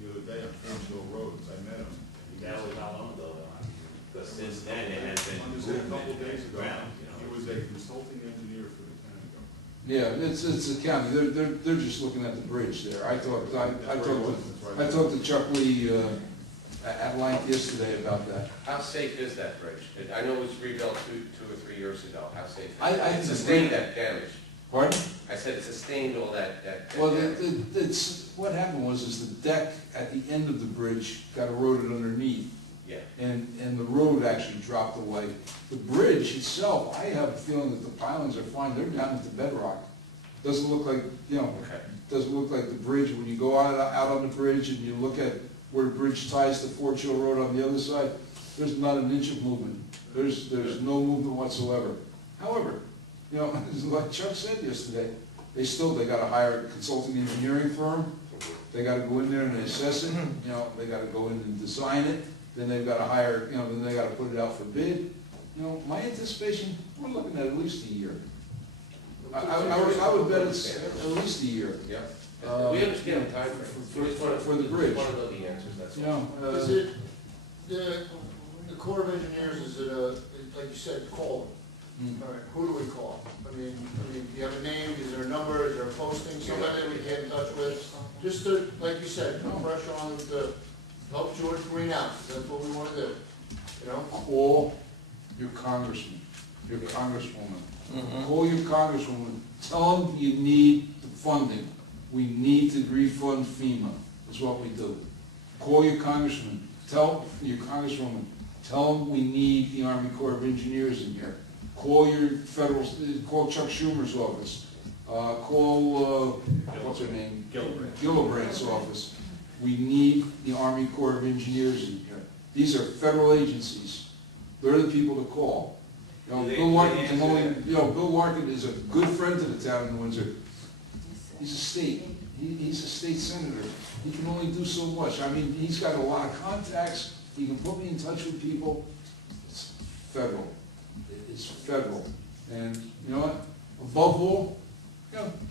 the other day on Fansville Roads, I met him. and he That was was- how long ago, though? Because since then, it has been I'm just saying, a couple movement days ago, around, you know. he was a consulting engineer for the county government. Yeah, it's the county, they're just looking at the bridge there. I talked to Chuck Lee, at length yesterday about that. How safe is that bridge? I know it was rebuilt two or 3 years ago. How safe is it? I It think sustained that damage. Pardon? I said it sustained all that Well, damage. it's, what happened was, is the deck at the end of the bridge got eroded underneath, Yeah. and the road actually dropped away. The bridge itself, I have a feeling that the pilings are fine, they're down at the bedrock. Doesn't look like, Okay. doesn't look like the bridge, when you go out on the bridge and you look at where the bridge ties to Fort Hill Road on the other side, there's not an inch of movement. There's no movement whatsoever. However, like Chuck said yesterday, they gotta hire a consulting engineering firm, they gotta go in there and assess it, they gotta go in and design it, then they've gotta hire, then they gotta put it out for bid. My anticipation, we're looking at least a year. I would bet it's at least a year. Yeah. We understand the time frame. For the bridge. We just want to know the answers, that's all. Is it, the Corps of Engineers, is it like you said, call them? All right, who do we call? I mean, do you have a name, is there a number, is there a posting, somebody that we can get in touch with? Just to, like you said, no pressure on them to help George Green out, that's what we wanna do, Call your congressman, your congresswoman. Call your congresswoman, tell them you need the funding. We need to refund FEMA, is what we do. Call your congressman, tell your congresswoman, tell them we need the Army Corps of Engineers in here. Call Chuck Schumer's office. Call, what's her name? Gillibrand's office. We need the Army Corps of Engineers in here. These are federal agencies. They're the people to call. Bill Larkin is a good friend to the town of Windsor. He's a state senator. He can only do so much. I mean, he's got a lot of contacts. He can put me in touch with people. It's federal. It's federal. And you know what? Above all,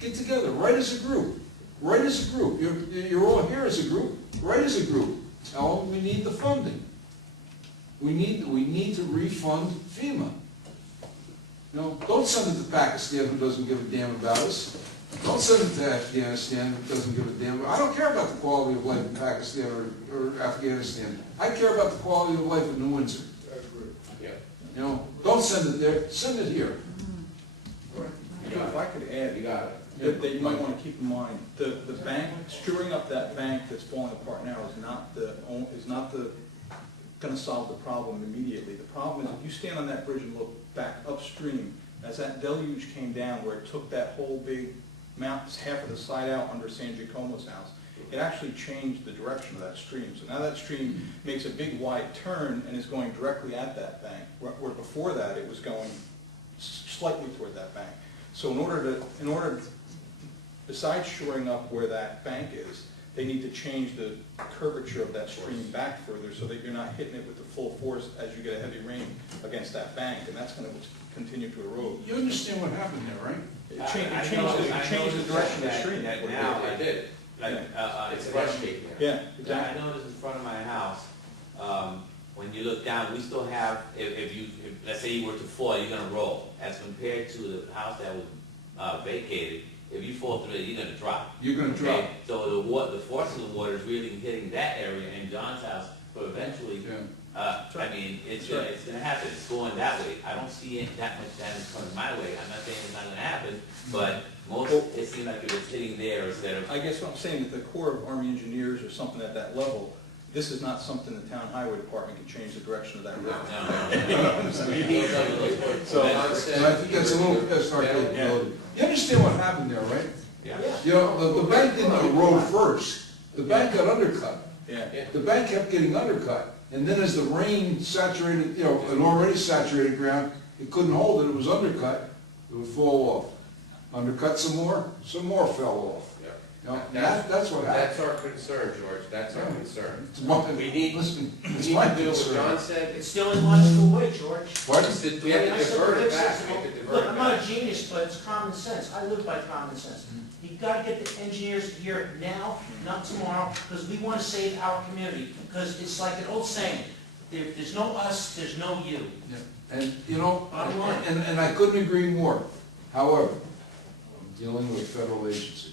get together. Write as a group. Write as a group. You're all here as a group. Write as a group. Tell them we need the funding. We need to refund FEMA. Don't send it to Pakistan who doesn't give a damn about us. Don't send it to Afghanistan who doesn't give a damn. I don't care about the quality of life in Pakistan or Afghanistan. I care about the quality of life in New Windsor. Yeah. Don't send it there. Send it here. If I could add, You got it. that you might want to keep in mind, the bank, screwing up that bank that's falling apart now is not going to solve the problem immediately. The problem is if you stand on that bridge and look back upstream, as that deluge came down where it took that whole big mountain, half of the side out under San Giacomo's house, it actually changed the direction of that stream. So now that stream makes a big wide turn and is going directly at that bank, where before that it was going slightly toward that bank. So in order, besides shoring up where that bank is, they need to change the curvature of that stream back further so that you're not hitting it with the full force as you get a heavy rain against that bank, and that's going to continue to erode. You understand what happened there, right? It changed the direction of the stream. Now, I did. It's frustrating. Yeah, I exactly. noticed in front of my house, when you look down, we still have, if let's say you were to fall, you're gonna roll. As compared to the house that was vacated, if you fall through it, you're gonna drop. You're going to drop. So the force of the water is really hitting that area in John's house, but eventually, I mean, it's gonna happen. It's going that way. I don't see that much damage coming my way. I'm not saying it's not gonna happen, but it seems like it was hitting there instead of. I guess what I'm saying, that the Corps of Army Engineers or something at that level, this is not something the town highway department can change the direction of that road. So I think that's a little past our capability. You understand what happened there, right? Yeah. The bank didn't erode first. The bank got undercut. Yeah. The bank kept getting undercut. And then as the rain saturated, an already saturated ground, it couldn't hold it, it was undercut, it would fall off. Undercut some more fell off. You know, that's what happened. That's our concern, George, that's our concern. It's my- We need, listen, we it's need my to do what concern. John said. It's the only logical way, George. What? We have to divert it back, we have to divert Look, it I'm not back. a genius, but it's common sense. I live by common sense. You gotta get the engineers here now, not tomorrow, because we wanna save our community. Because it's like an old saying, there's no us, there's no you. Yeah. And, you know, Bottom line. and I couldn't agree more. However, I'm dealing with federal agencies.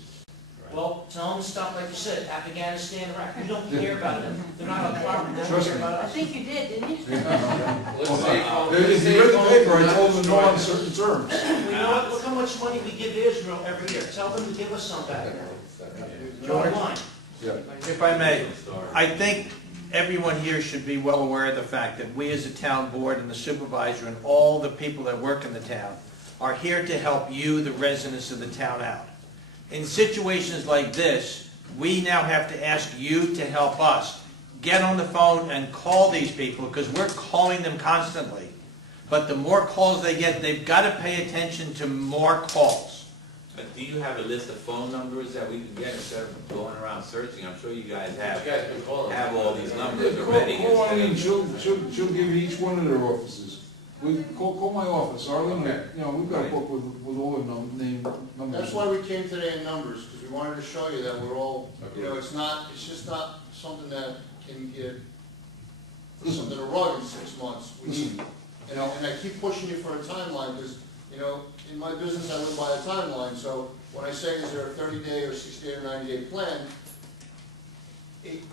Well, tell them to stop, like you said, Afghanistan, Iraq. We don't care about them. They're not our problem, they don't Trust care me. about I us. think you did, didn't you? Let's save home- If let's you save read the home paper, I from told not them no on destroying. certain terms. We know, look how much money we give Israel every year. Tell them to give us some back now. Bottom line. Yeah. If I may, I think everyone here should be well aware of the fact that we as a town board and the supervisor and all the people that work in the town are here to help you, the residents of the town, out. In situations like this, we now have to ask you to help us. Get on the phone and call these people, because we're calling them constantly. But the more calls they get, they've got to pay attention to more calls. But do you have a list of phone numbers that we can get instead of going around searching? I'm sure you guys You guys been calling. have all these numbers Yeah, already. call, I mean, instead she'll give you each one of their offices. Call my office, Arlen, you know, we've got a book with all the name, numbers. That's why we came today in numbers, because we wanted to show you that we're all, you know, it's just not something that can get, something to run in 6 months. We need, and I keep pushing you for a timeline, because, you know, in my business, I live by a timeline, so when I say, is there a 30-day or 60-day or 90-day plan,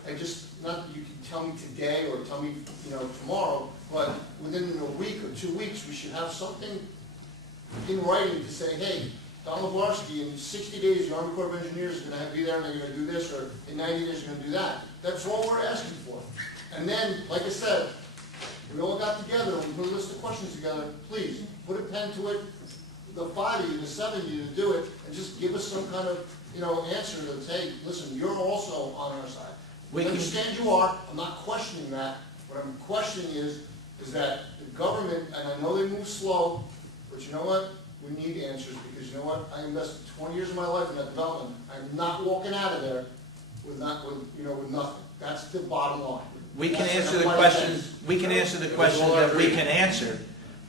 I just, not that you can tell me today or tell me, you know, tomorrow, but within a week or 2 weeks, we should have something in writing to say, hey, Don Lebarsky, in 60 days, the Army Corps of Engineers is gonna be there and they're gonna do this, or in 90 days, they're gonna do that. That's all we're asking for. And then, like I said, we all got together, and we put a list of questions together, please, put a pen to it, the 5 of you, the 7 of you to do it, and just give us some kind of, you know, answer that say, listen, you're also on our side. We understand you are, I'm not questioning that. What I'm questioning is that the government, and I know they move slow, but you know what? We need answers, because you know what? I invested 20 years of my life in that development. I'm not walking out of there with nothing. That's the bottom line. We can That's answer the my questions, opinion. we can answer the questions that we can answer,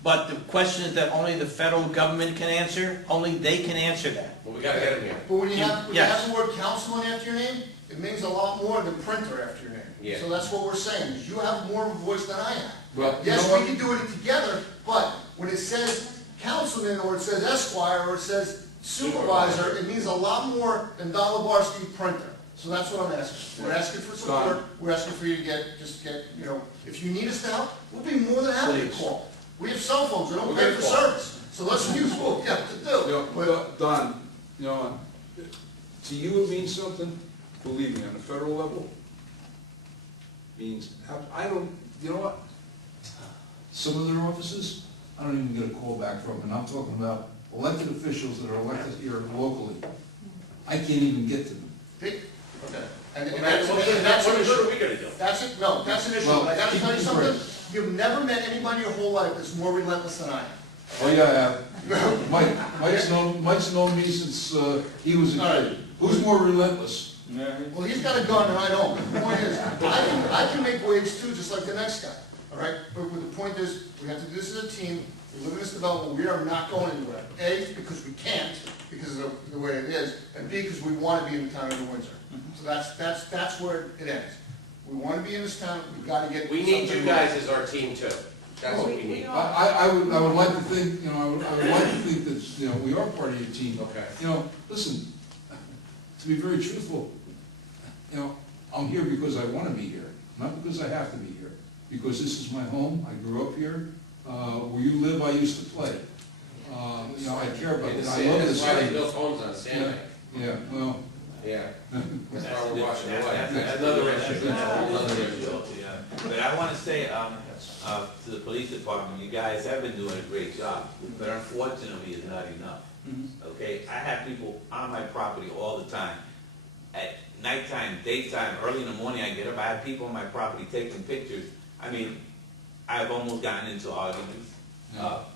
but the questions that only the federal government can answer, only they can answer that. Well, we gotta get him here. But when you have Yes. the word councilman after your name, it means a lot more than printer after your name. Yeah. So that's what we're saying, is you have more of a voice than I have. Well, you Yes, know we what? can do it together, but when it says councilman, or it says esquire, or it says supervisor, it means a lot more than Don Lebarsky printer. So that's what I'm asking. We're asking for support, we're asking for you to get, you know, if you need us to help, we'll be more than happy to Please. call. We have cell phones, we don't We're pay gonna for call. service, so let's use what we have to You do. know, But Don, you know, to you it means something, believe me, on the federal level, means, I don't, you know what? Some of their offices, I don't even get a call back from, and I'm talking about elected officials that are elected here locally. I can't even get to them. Okay. And Well, that's what an are issue. we gonna do? That's it, no, that's an issue. Well, I gotta tell you keep it something, straight. you've never met anybody your whole life that's more relentless than I am. Oh, yeah, I have. Mike's known me since, he was a kid. Who's more relentless? Well, he's got a gun and I don't. The point is, I can make waves too, just like the next guy, all right? But the point is, we have to do this as a team, we live in this development, we are not going anywhere. A, because we can't, because of the way it is, and B, because we want to be in the town of New Windsor. So that's where it ends. We want to be in this town, we've got to get. We need you something guys going. as our team too. That's what we need. I would like to think, you know, I would like to think that, you know, we are part of your team. Okay. You know, listen, to be very truthful, you know, I'm here because I want to be here, not because I have to be here. Because this is my home, I grew up here, where you live, I used to play. You know, I care about it, I love this That's why they city. built homes on Sandbank. Yeah, well, Yeah. That's why we're washing That's away. That's another issue. That's another issue, yeah. But I want to say, to the police department, you guys have been doing a great job, but unfortunately, it's not enough. Okay, I have people on my property all the time. At nighttime, daytime, early in the morning, I get up, I have people on my property taking pictures. I mean, I've almost gotten into arguments,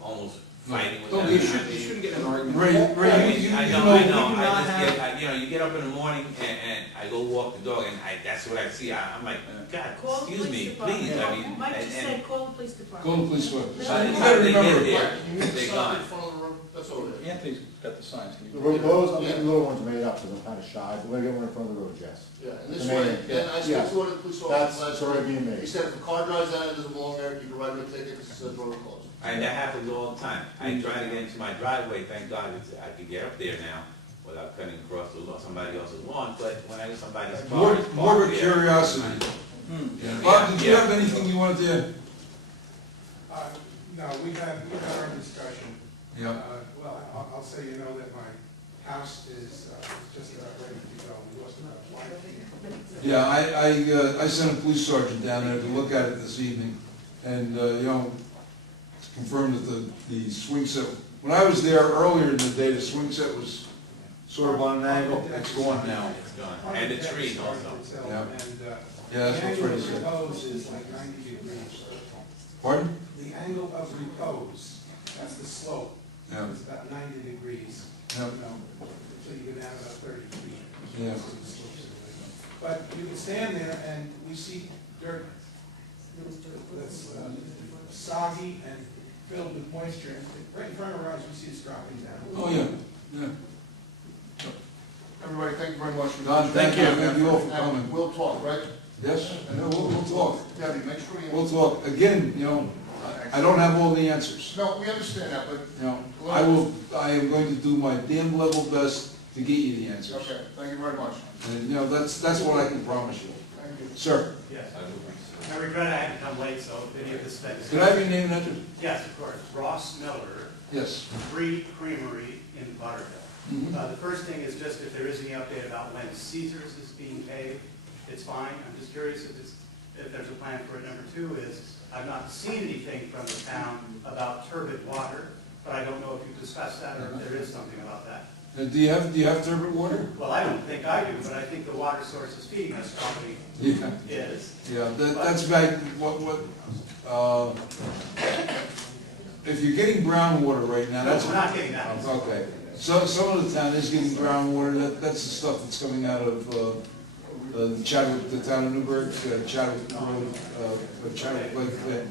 almost fighting with Don't them. get- You shouldn't get in an argument. Ray, you I know, know, we do I not just have- get, you know, you get up in the morning and I go walk the dog and that's what I see. I'm like, God, Call the excuse police me, department. please, I mean, Mike just and said, call the police department. call the police department. by the You time gotta they get remember, there, You need they're to sign in gone. front of the room, that's all it is. Anthony's got the signs. Can The you- road, I mean, the little one's made up, so I'm kinda shy, but we're gonna get one in front of the road, yes. Yeah, and this The main- way, then I yeah. spoke to one of the police That's, officers it's last already week. being made. He said if a car drives out and doesn't belong there, you can write him a ticket because it says road closed. And that happens all the time. I try to get into my driveway, thank God I could get up there now without cutting across somebody else's lawn, but when I somebody's car is more parked of there. curiosity. Yeah. Bob, did you have anything you wanted to? No, we've had our discussion. Yeah. Well, I'll say, you know, that my house is just about ready to go. We lost about 5 feet. Yeah, I sent a police sergeant down there to look at it this evening, and, you know, confirmed that the swing set, when I was there earlier in the day, the swing set was sort of on an angle. It's gone now. It's gone. And the trees also. Yeah. And Yeah, that's the what angle Freddie of said. repose is like 90 degrees. Pardon? The angle of repose, that's the slope. Yeah. It's about 90 degrees. Yeah. You know, so you can have about 30 feet. Yeah. But you can stand there and we see dirt that's soggy and filled with moisture. And right in front of our eyes, we see it's dropping down. Oh, yeah, yeah. Everybody, thank you very much. Don, thank you. Thank you all for And coming. we'll talk, right? Yes, no, we'll talk. Debbie, make sure you. We'll talk. Again, you know, I don't have all the answers. No, we understand that, but. You know, I am going to do my damn level best to get you the answers. Okay, thank you very much. And, you know, that's what I can promise you. Thank you. Sir, Yes, I regret I had to come late, so if any of this thing. could I have your name and address? Yes, of course. Ross Miller, Yes. Free Creamery in Butterfield. Mhm. The first thing is just if there is any update about when Caesar's is being paved, it's fine. I'm just curious if there's a plan for it. Number two is, I've not seen anything from the town about turbid water, but I don't know if you've discussed that or if there is something about that. Do you have turbid water? Well, I don't think I do, but I think the water source is feeding us probably Yeah. is. Yeah, that's back, if you're getting groundwater right now, No, that's. we're not getting that. Okay, so some of the town is getting groundwater, that's the stuff that's coming out of, Chadwick, the town of Newburgh, Chadwick Road, Chadwick Lake plant.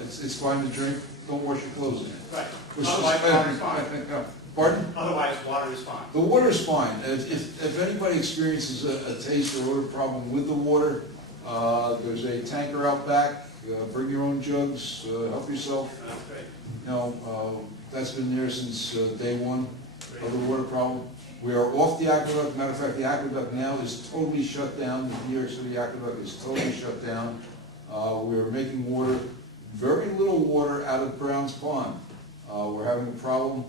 It's fine to drink, don't wash your clothes in it. Right. Which is- Otherwise, water is fine. Pardon? Otherwise, water is fine. The water's fine. If anybody experiences a taste or odor problem with the water, there's a tanker out back. Bring your own jugs, help yourself. That's great. You know, that's been there since day one of the water problem. We are off the aqueduct. Matter of fact, the aqueduct now is totally shut down. The New York City aqueduct is totally shut down. We are making water, very little water out of Brown's Pond. We're having a problem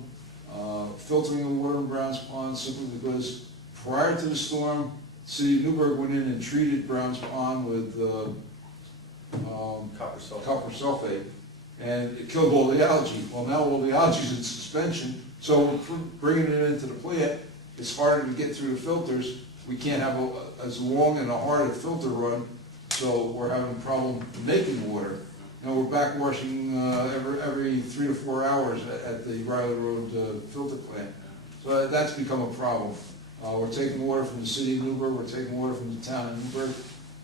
filtering the water in Brown's Pond simply because prior to the storm, the city of Newburgh went in and treated Brown's Pond with copper sulfate, and it killed all the algae. Well, now all the algae's in suspension, so we're bringing it into the plant. It's harder to get through the filters. We can't have as long and a hard a filter run, so we're having a problem making water. You know, we're backwashing every 3 to 4 hours at the Riley Road filter plant. So that's become a problem. We're taking water from the city of Newburgh, we're taking water from the town of Newburgh.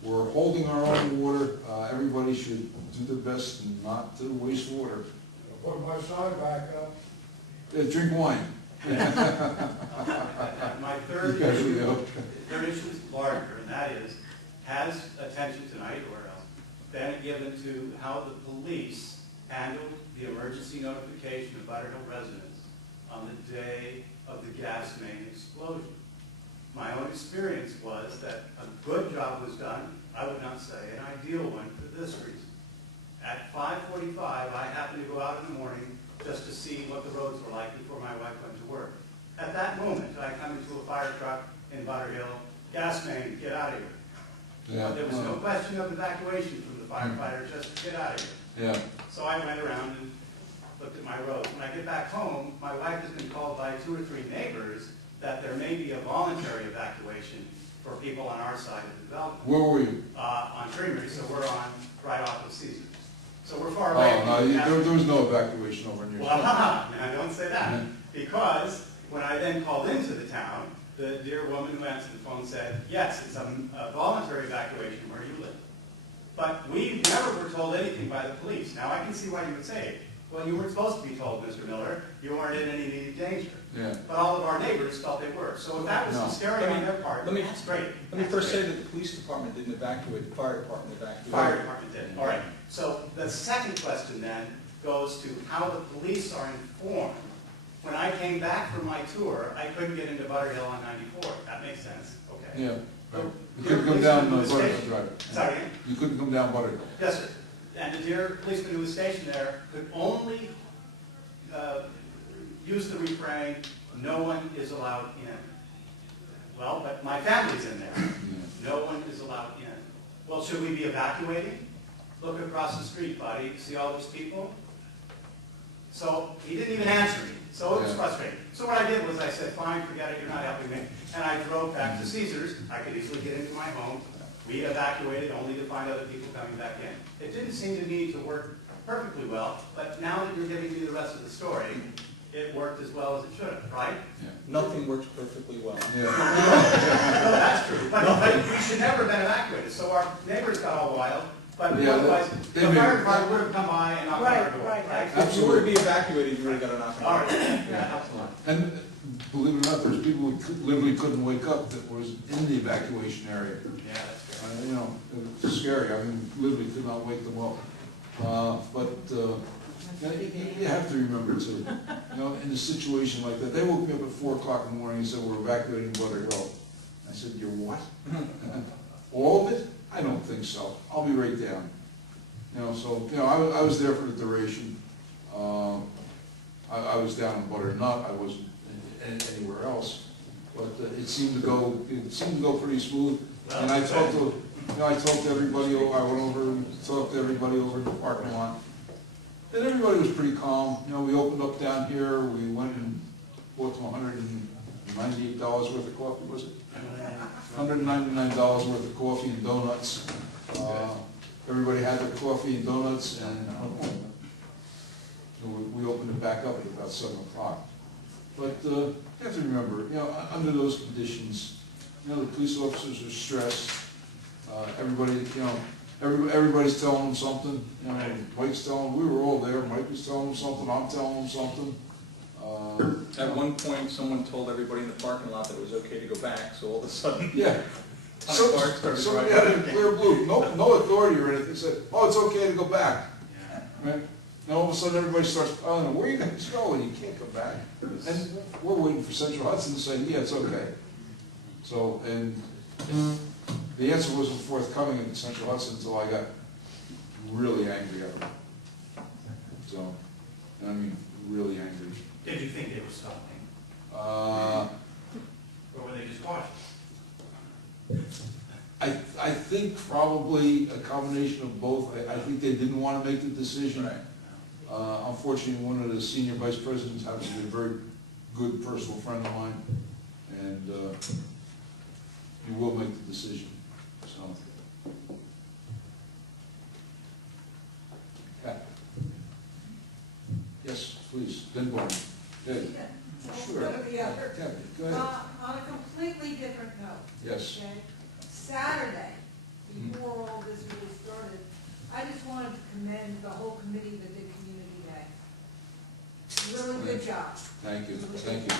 We're holding our own water. Everybody should do their best not to waste water. Put my sign back up. Drink wine. My third You guys issue, know. is larger, and that is, has attention tonight or else been given to how the police handled the emergency notification of Butterhill residents on the day of the gas main explosion? My own experience was that a good job was done, I would not say an ideal one for this reason. At 5:45, I happened to go out in the morning just to see what the roads were like before my wife went to work. At that moment, I come into a fire truck in Butterhill, gas main, get out of here. Yeah. There was no question of evacuation from the firefighters, just to get out of here. Yeah. So I went around and looked at my roads. When I get back home, my wife has been called by 2 or 3 neighbors that there may be a voluntary evacuation for people on our side of the development. Where were you? On Creamery, so we're on right off of Caesar's. So we're far away. Oh, no, from the there was no evacuation over in your Well, side. now don't say that, because when I then called into the town, the dear woman who answered the phone said, yes, it's a voluntary evacuation where you live. But we never were told anything by the police. Now, I can see why you would say, well, you weren't supposed to be told, Mr. Miller, you weren't in any immediate danger. Yeah. But all of our neighbors felt they were. So if that was No. hysteria on their part, Let me- that's great. Let me first say that the police department didn't evacuate, the fire department evacuated. Fire department did, all right. So the second question then goes to how the police are informed. When I came back from my tour, I couldn't get into Butterhill on 94. That makes sense, okay. Yeah, right. You Dear couldn't come policeman down who was Butterhill stationed- Drive. Sorry? You couldn't come down Butterhill. Yes, sir. And the dear policeman who was stationed there could only use the refrain, no one is allowed in. Well, but my family's in there. No one is allowed in. Well, should we be evacuating? Look across the street, buddy. See all those people? So he didn't even answer me. So it was Yeah. frustrating. So what I did was I said, fine, forget it, you're not helping me. And I drove back to Caesars. I could easily get into my home. We evacuated only to find other people coming back in. It didn't seem to me to work perfectly well, but now that you're giving me the rest of the story, it worked as well as it should have, right? Nothing works perfectly well. Yeah. No, that's true. But we should never have been evacuated. So our neighbors got all wild, but Yeah, otherwise, they the made- fire department would have come by and knocked on our door, right? If you were to be evacuated, you would have got a knock on All the door. right, yeah, excellent. And believe it or not, there's people who literally couldn't wake up that was in the evacuation area. Yeah, that's good. You know, it's scary. I mean, literally could not wake them up. You have to remember too, you know, in a situation like that, they woke me up at 4 o'clock in the morning and said, we're evacuating Butterhill. I said, you're what? All of it? I don't think so. I'll be right down. You know, so, you know, I was there for the duration. I was down in Butternut. I wasn't anywhere else. But it seemed to go pretty smooth. And I talked to everybody. I went over and talked to everybody over in the parking lot. And everybody was pretty calm. You know, we opened up down here. We went and bought them $198 worth of coffee, was it? $199 worth of coffee and donuts. Everybody had their coffee and donuts, and we opened it back up at about 7 o'clock. But you have to remember, you know, under those conditions, you know, the police officers are stressed. Everybody, you know, everybody's telling them something. You know, Mike's telling, we were all there. Mike was telling them something. I'm telling them something. At one point, someone told everybody in the parking lot that it was okay to go back, so all of a sudden. Yeah. Cars started Somebody driving. had a clear blue, no authority or anything, said, oh, it's okay to go back. Right? And all of a sudden, everybody starts, oh, where are you going to go? And you can't come back. And we're waiting for Central Hudson to say, yeah, it's okay. So, and the answer wasn't forthcoming at Central Hudson until I got really angry at them. So, I mean, really angry. Did you think they were stopping? Uh, Or were they just cautious? I think probably a combination of both. I think they didn't want to make the decision. Unfortunately, one of the senior vice presidents happens to be a very good personal friend of mine, and he will make the decision. So, yeah. Yes, please, Denborn. Dave. Sure. One or the other. Yeah, go ahead. On a completely different note. Yes. Okay? Saturday, before all this really started, I just wanted to commend the whole committee that did Community Day. Really good job. Thank you, thank you.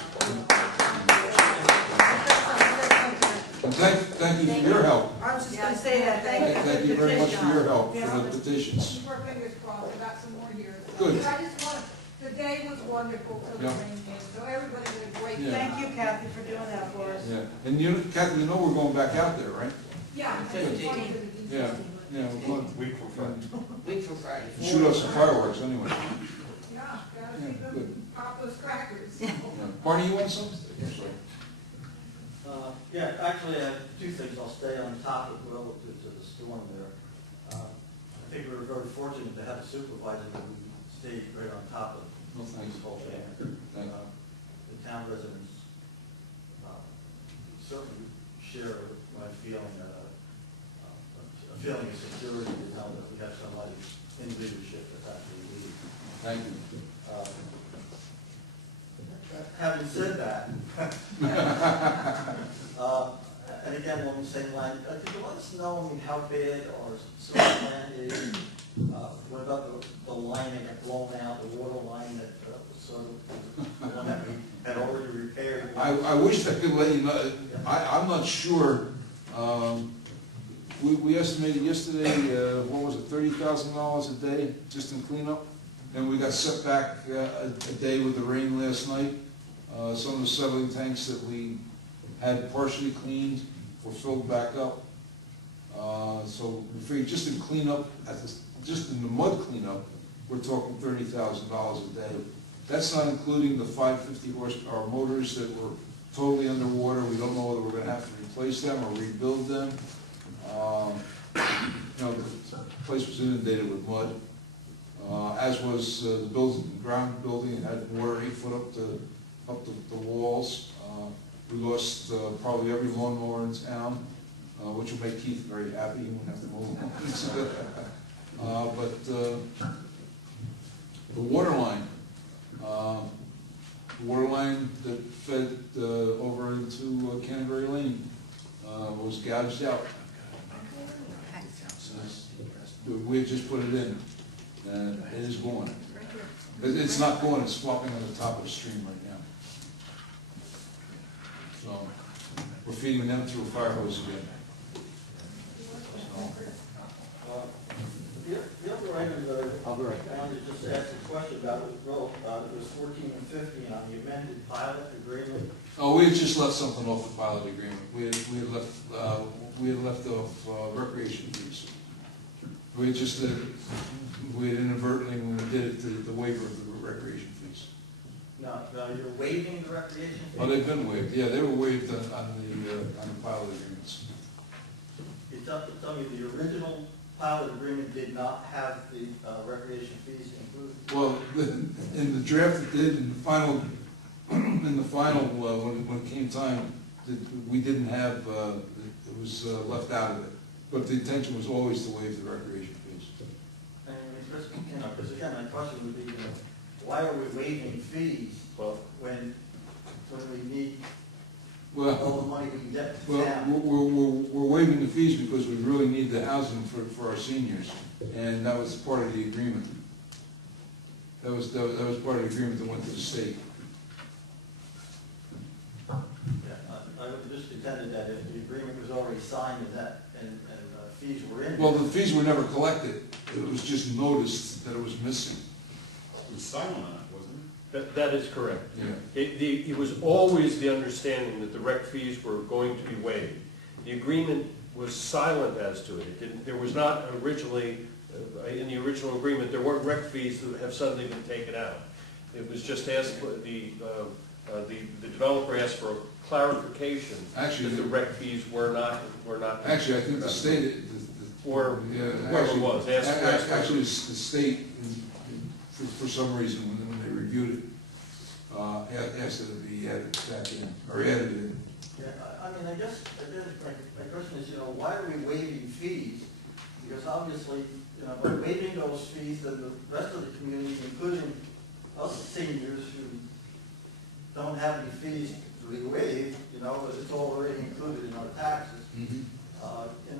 And thank you for your help. I was just gonna say that, Thank you very much for your help, Yeah. for the petitions. Keep our fingers crossed, I got some more here. Good. I just wanted, the day was wonderful till the Yeah. rain came, so everybody did a great Yeah. job. Thank you, Kathy, for doing that for us. Yeah, and you, Kathy, you know we're going back out there, right? Yeah. I just wanted to- Yeah, yeah, we're going. Week for Friday. Week for Friday. Shoot us some fireworks anyway. Yeah, gotta see Yeah, them good. pop those crackers. Yeah. Barney, you want some? Yeah, actually, I have two things. I'll stay on topic relative to the storm there. I think we were very fortunate to have a supervisor that we stayed right on top of Well, thanks. this whole thing. Thank you. The town residents certainly share my feeling that a feeling of security to know that we have somebody in leadership that's actually leading. Thank you. Having said that, and again, along the same line, could you let us know, I mean, how bad our sewer plant is? What about the line that got blown out, the water line that was sort of, the one that we had already repaired? I wish I could let you know, I'm not sure. We estimated yesterday, what was it, $30,000 a day just in cleanup? And we got set back a day with the rain last night. Some of the settling tanks that we had partially cleaned were filled back up. So we figured just in cleanup, just in the mud cleanup, we're talking $30,000 a day. That's not including the 550 horsepower motors that were totally underwater. We don't know whether we're going to have to replace them or rebuild them. You know, the place was inundated with mud, as was the ground building. It had water 8 foot up the walls. We lost probably every lawnmower in town, which will make Keith very happy. He won't have to mow them. But the water line that fed over into Canterbury Lane was gouged out. We had just put it in, and it is going. It's not going, it's flopping on the top of the stream right now. So, we're feeding them through a fire hose again. The other item that I wanted to just ask a question about it was 14 and 15 on the amended pilot agreement. Oh, we had just left something off the pilot agreement. We had left off recreation fees. We had inadvertently, when we did it, the waiver of the recreation fees. No, you're waiving the recreation fee? Oh, they've been waived. Yeah, they were waived on the pilot agreements. You tell me the original pilot agreement did not have the recreation fees included? Well, in the draft it did, in the final, when it came time, we didn't have, it was left out of it. But the intention was always to waive the recreation fees. And because again, my question would be, why are we waiving fees when we need all the money we can get to town? We're waiving the fees because we really need the housing for our seniors, and that was part of the agreement. That was part of the agreement that went to the state. Yeah, I would just contended that if the agreement was already signed and fees were in. Well, the fees were never collected. It was just noticed that it was missing. It was silent on it, wasn't it? That is correct. Yeah. It was always the understanding that the rec fees were going to be waived. The agreement was silent as to it. There was not originally, in the original agreement, there weren't rec fees that have suddenly been taken out. It was just asked, the developer asked for a clarification that the rec fees were not. Actually, I think the state, or whoever it was, actually the state, for some reason, when they reviewed it, asked it to be added back in, or added in. Yeah, I mean, I guess my question is, why are we waiving fees? Because obviously, by waiving those fees, then the rest of the community, including us seniors who don't have any fees to be waived, it's already included in our taxes. Mm-hmm.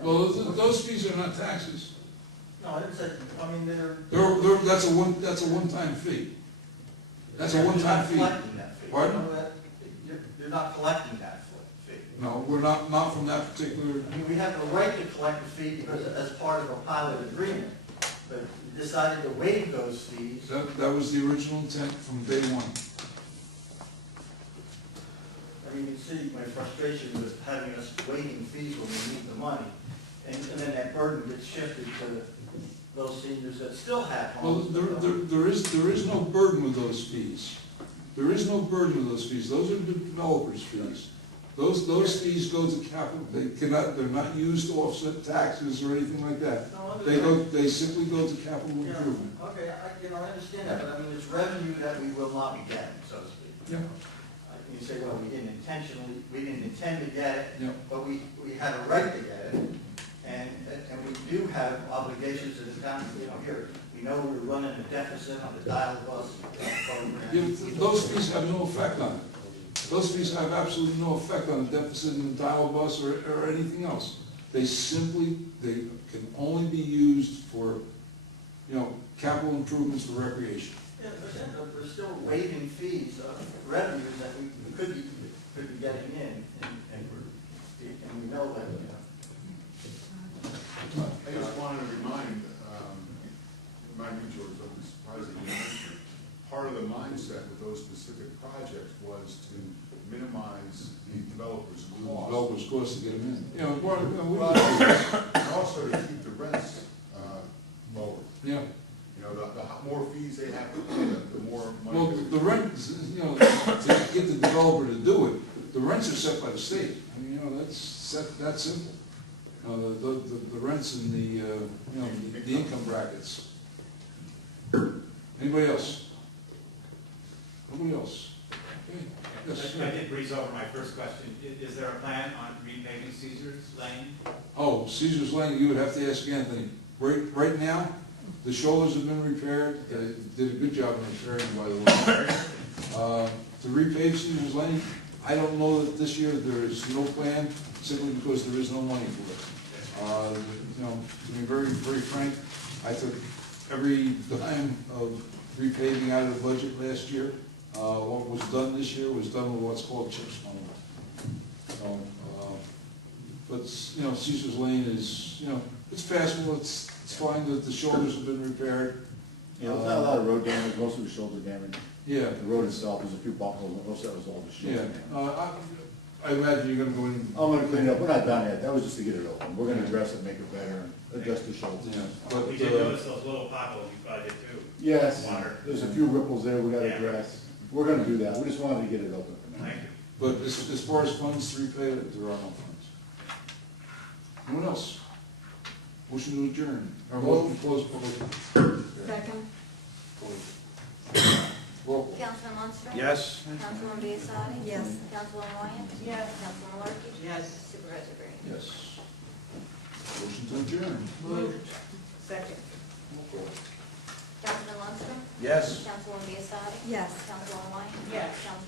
Well, those fees are not taxes. No, I didn't say. I mean, that's a one-time fee. That's a one-time fee. You're not collecting that fee. Pardon? You're not collecting that fee. No, we're not from that particular. I mean, we have the right to collect the fee because as part of a pilot agreement, but you decided to waive those fees. That was the original intent from day one. I mean, you see my frustration with having us waiving fees when we need the money, and then that burden gets shifted to those seniors that still have homes. Well, there is no burden with those fees. There is no burden with those fees. Those are the developer's fees. Those fees go to capital. They're not used to offset taxes or anything like that. They simply go to capital improvement. Okay, I understand that, but I mean, it's revenue that we will not be getting, so to speak. Yeah. You say, well, we didn't intend to get it, Yeah. but we had a right to get it, and we do have obligations to the town, here, We know we're running a deficit on the dial bus program. Those fees have no effect on it. Those fees have absolutely no effect on the deficit in the dial bus or anything else. They can only be used for, capital improvements for recreation. Yeah, but then we're still waiving fees of revenues that we could be getting in, and we know that, I just wanted to remind you, George, I'm surprised that you mentioned, part of the mindset with those specific projects was to minimize the developer's cost. Developers' cost to get them in. And also to keep the rents lower. Yeah. The more fees they have to pay, the more money. Well, the rent, to get the developer to do it, the rents are set by the state. I mean, that's set, that simple. The rents and the income brackets. Anybody else? Nobody else? Okay. Yes, I did breeze over my first question. Is there a plan on repaving Caesar's Lane? Oh, Caesar's Lane, you would have to ask Anthony. Right now, the shoulders have been repaired. They did a good job in repairing, by the way. To repave Caesar's Lane, I don't know that this year there is no plan, simply because there is no money for it. To be very, very frank, I took every dime of repaving out of the budget last year. What was done this year was done with what's called CHIPS money. So, but Caesar's Lane is, it's passable. It's fine that the shoulders have been repaired. There's not a lot of road damage, most of it was shoulder damage. Yeah. The road itself, there's a few potholes, most of that was all the shoulder Yeah. damage. I imagine you're gonna go in. I'm gonna clean it up, we're not done yet, that was just to get it open. We're gonna address it, make it better, and adjust the shoulders. Yeah. But, We did notice those little potholes you probably did too. Yes, Water. there's a few ripples there we gotta Yeah. address. We're gonna do that, we just wanted to get it open for now. Thank you. But as far as funds to repay it, there are no funds. Anyone else? Motion to adjourn. Or motion to close public. Second. Roll call. Councilman Munster? Yes. Councilwoman Biassadi? Yes. Councilwoman Wyatt? Yes. Councilman Larky? Yes. Supervisor Green? Yes. Motion to adjourn. Moved. Second. Roll call. Councilman Munster? Yes. Councilwoman Biassadi? Yes. Councilwoman Wyatt? Yes. Councilman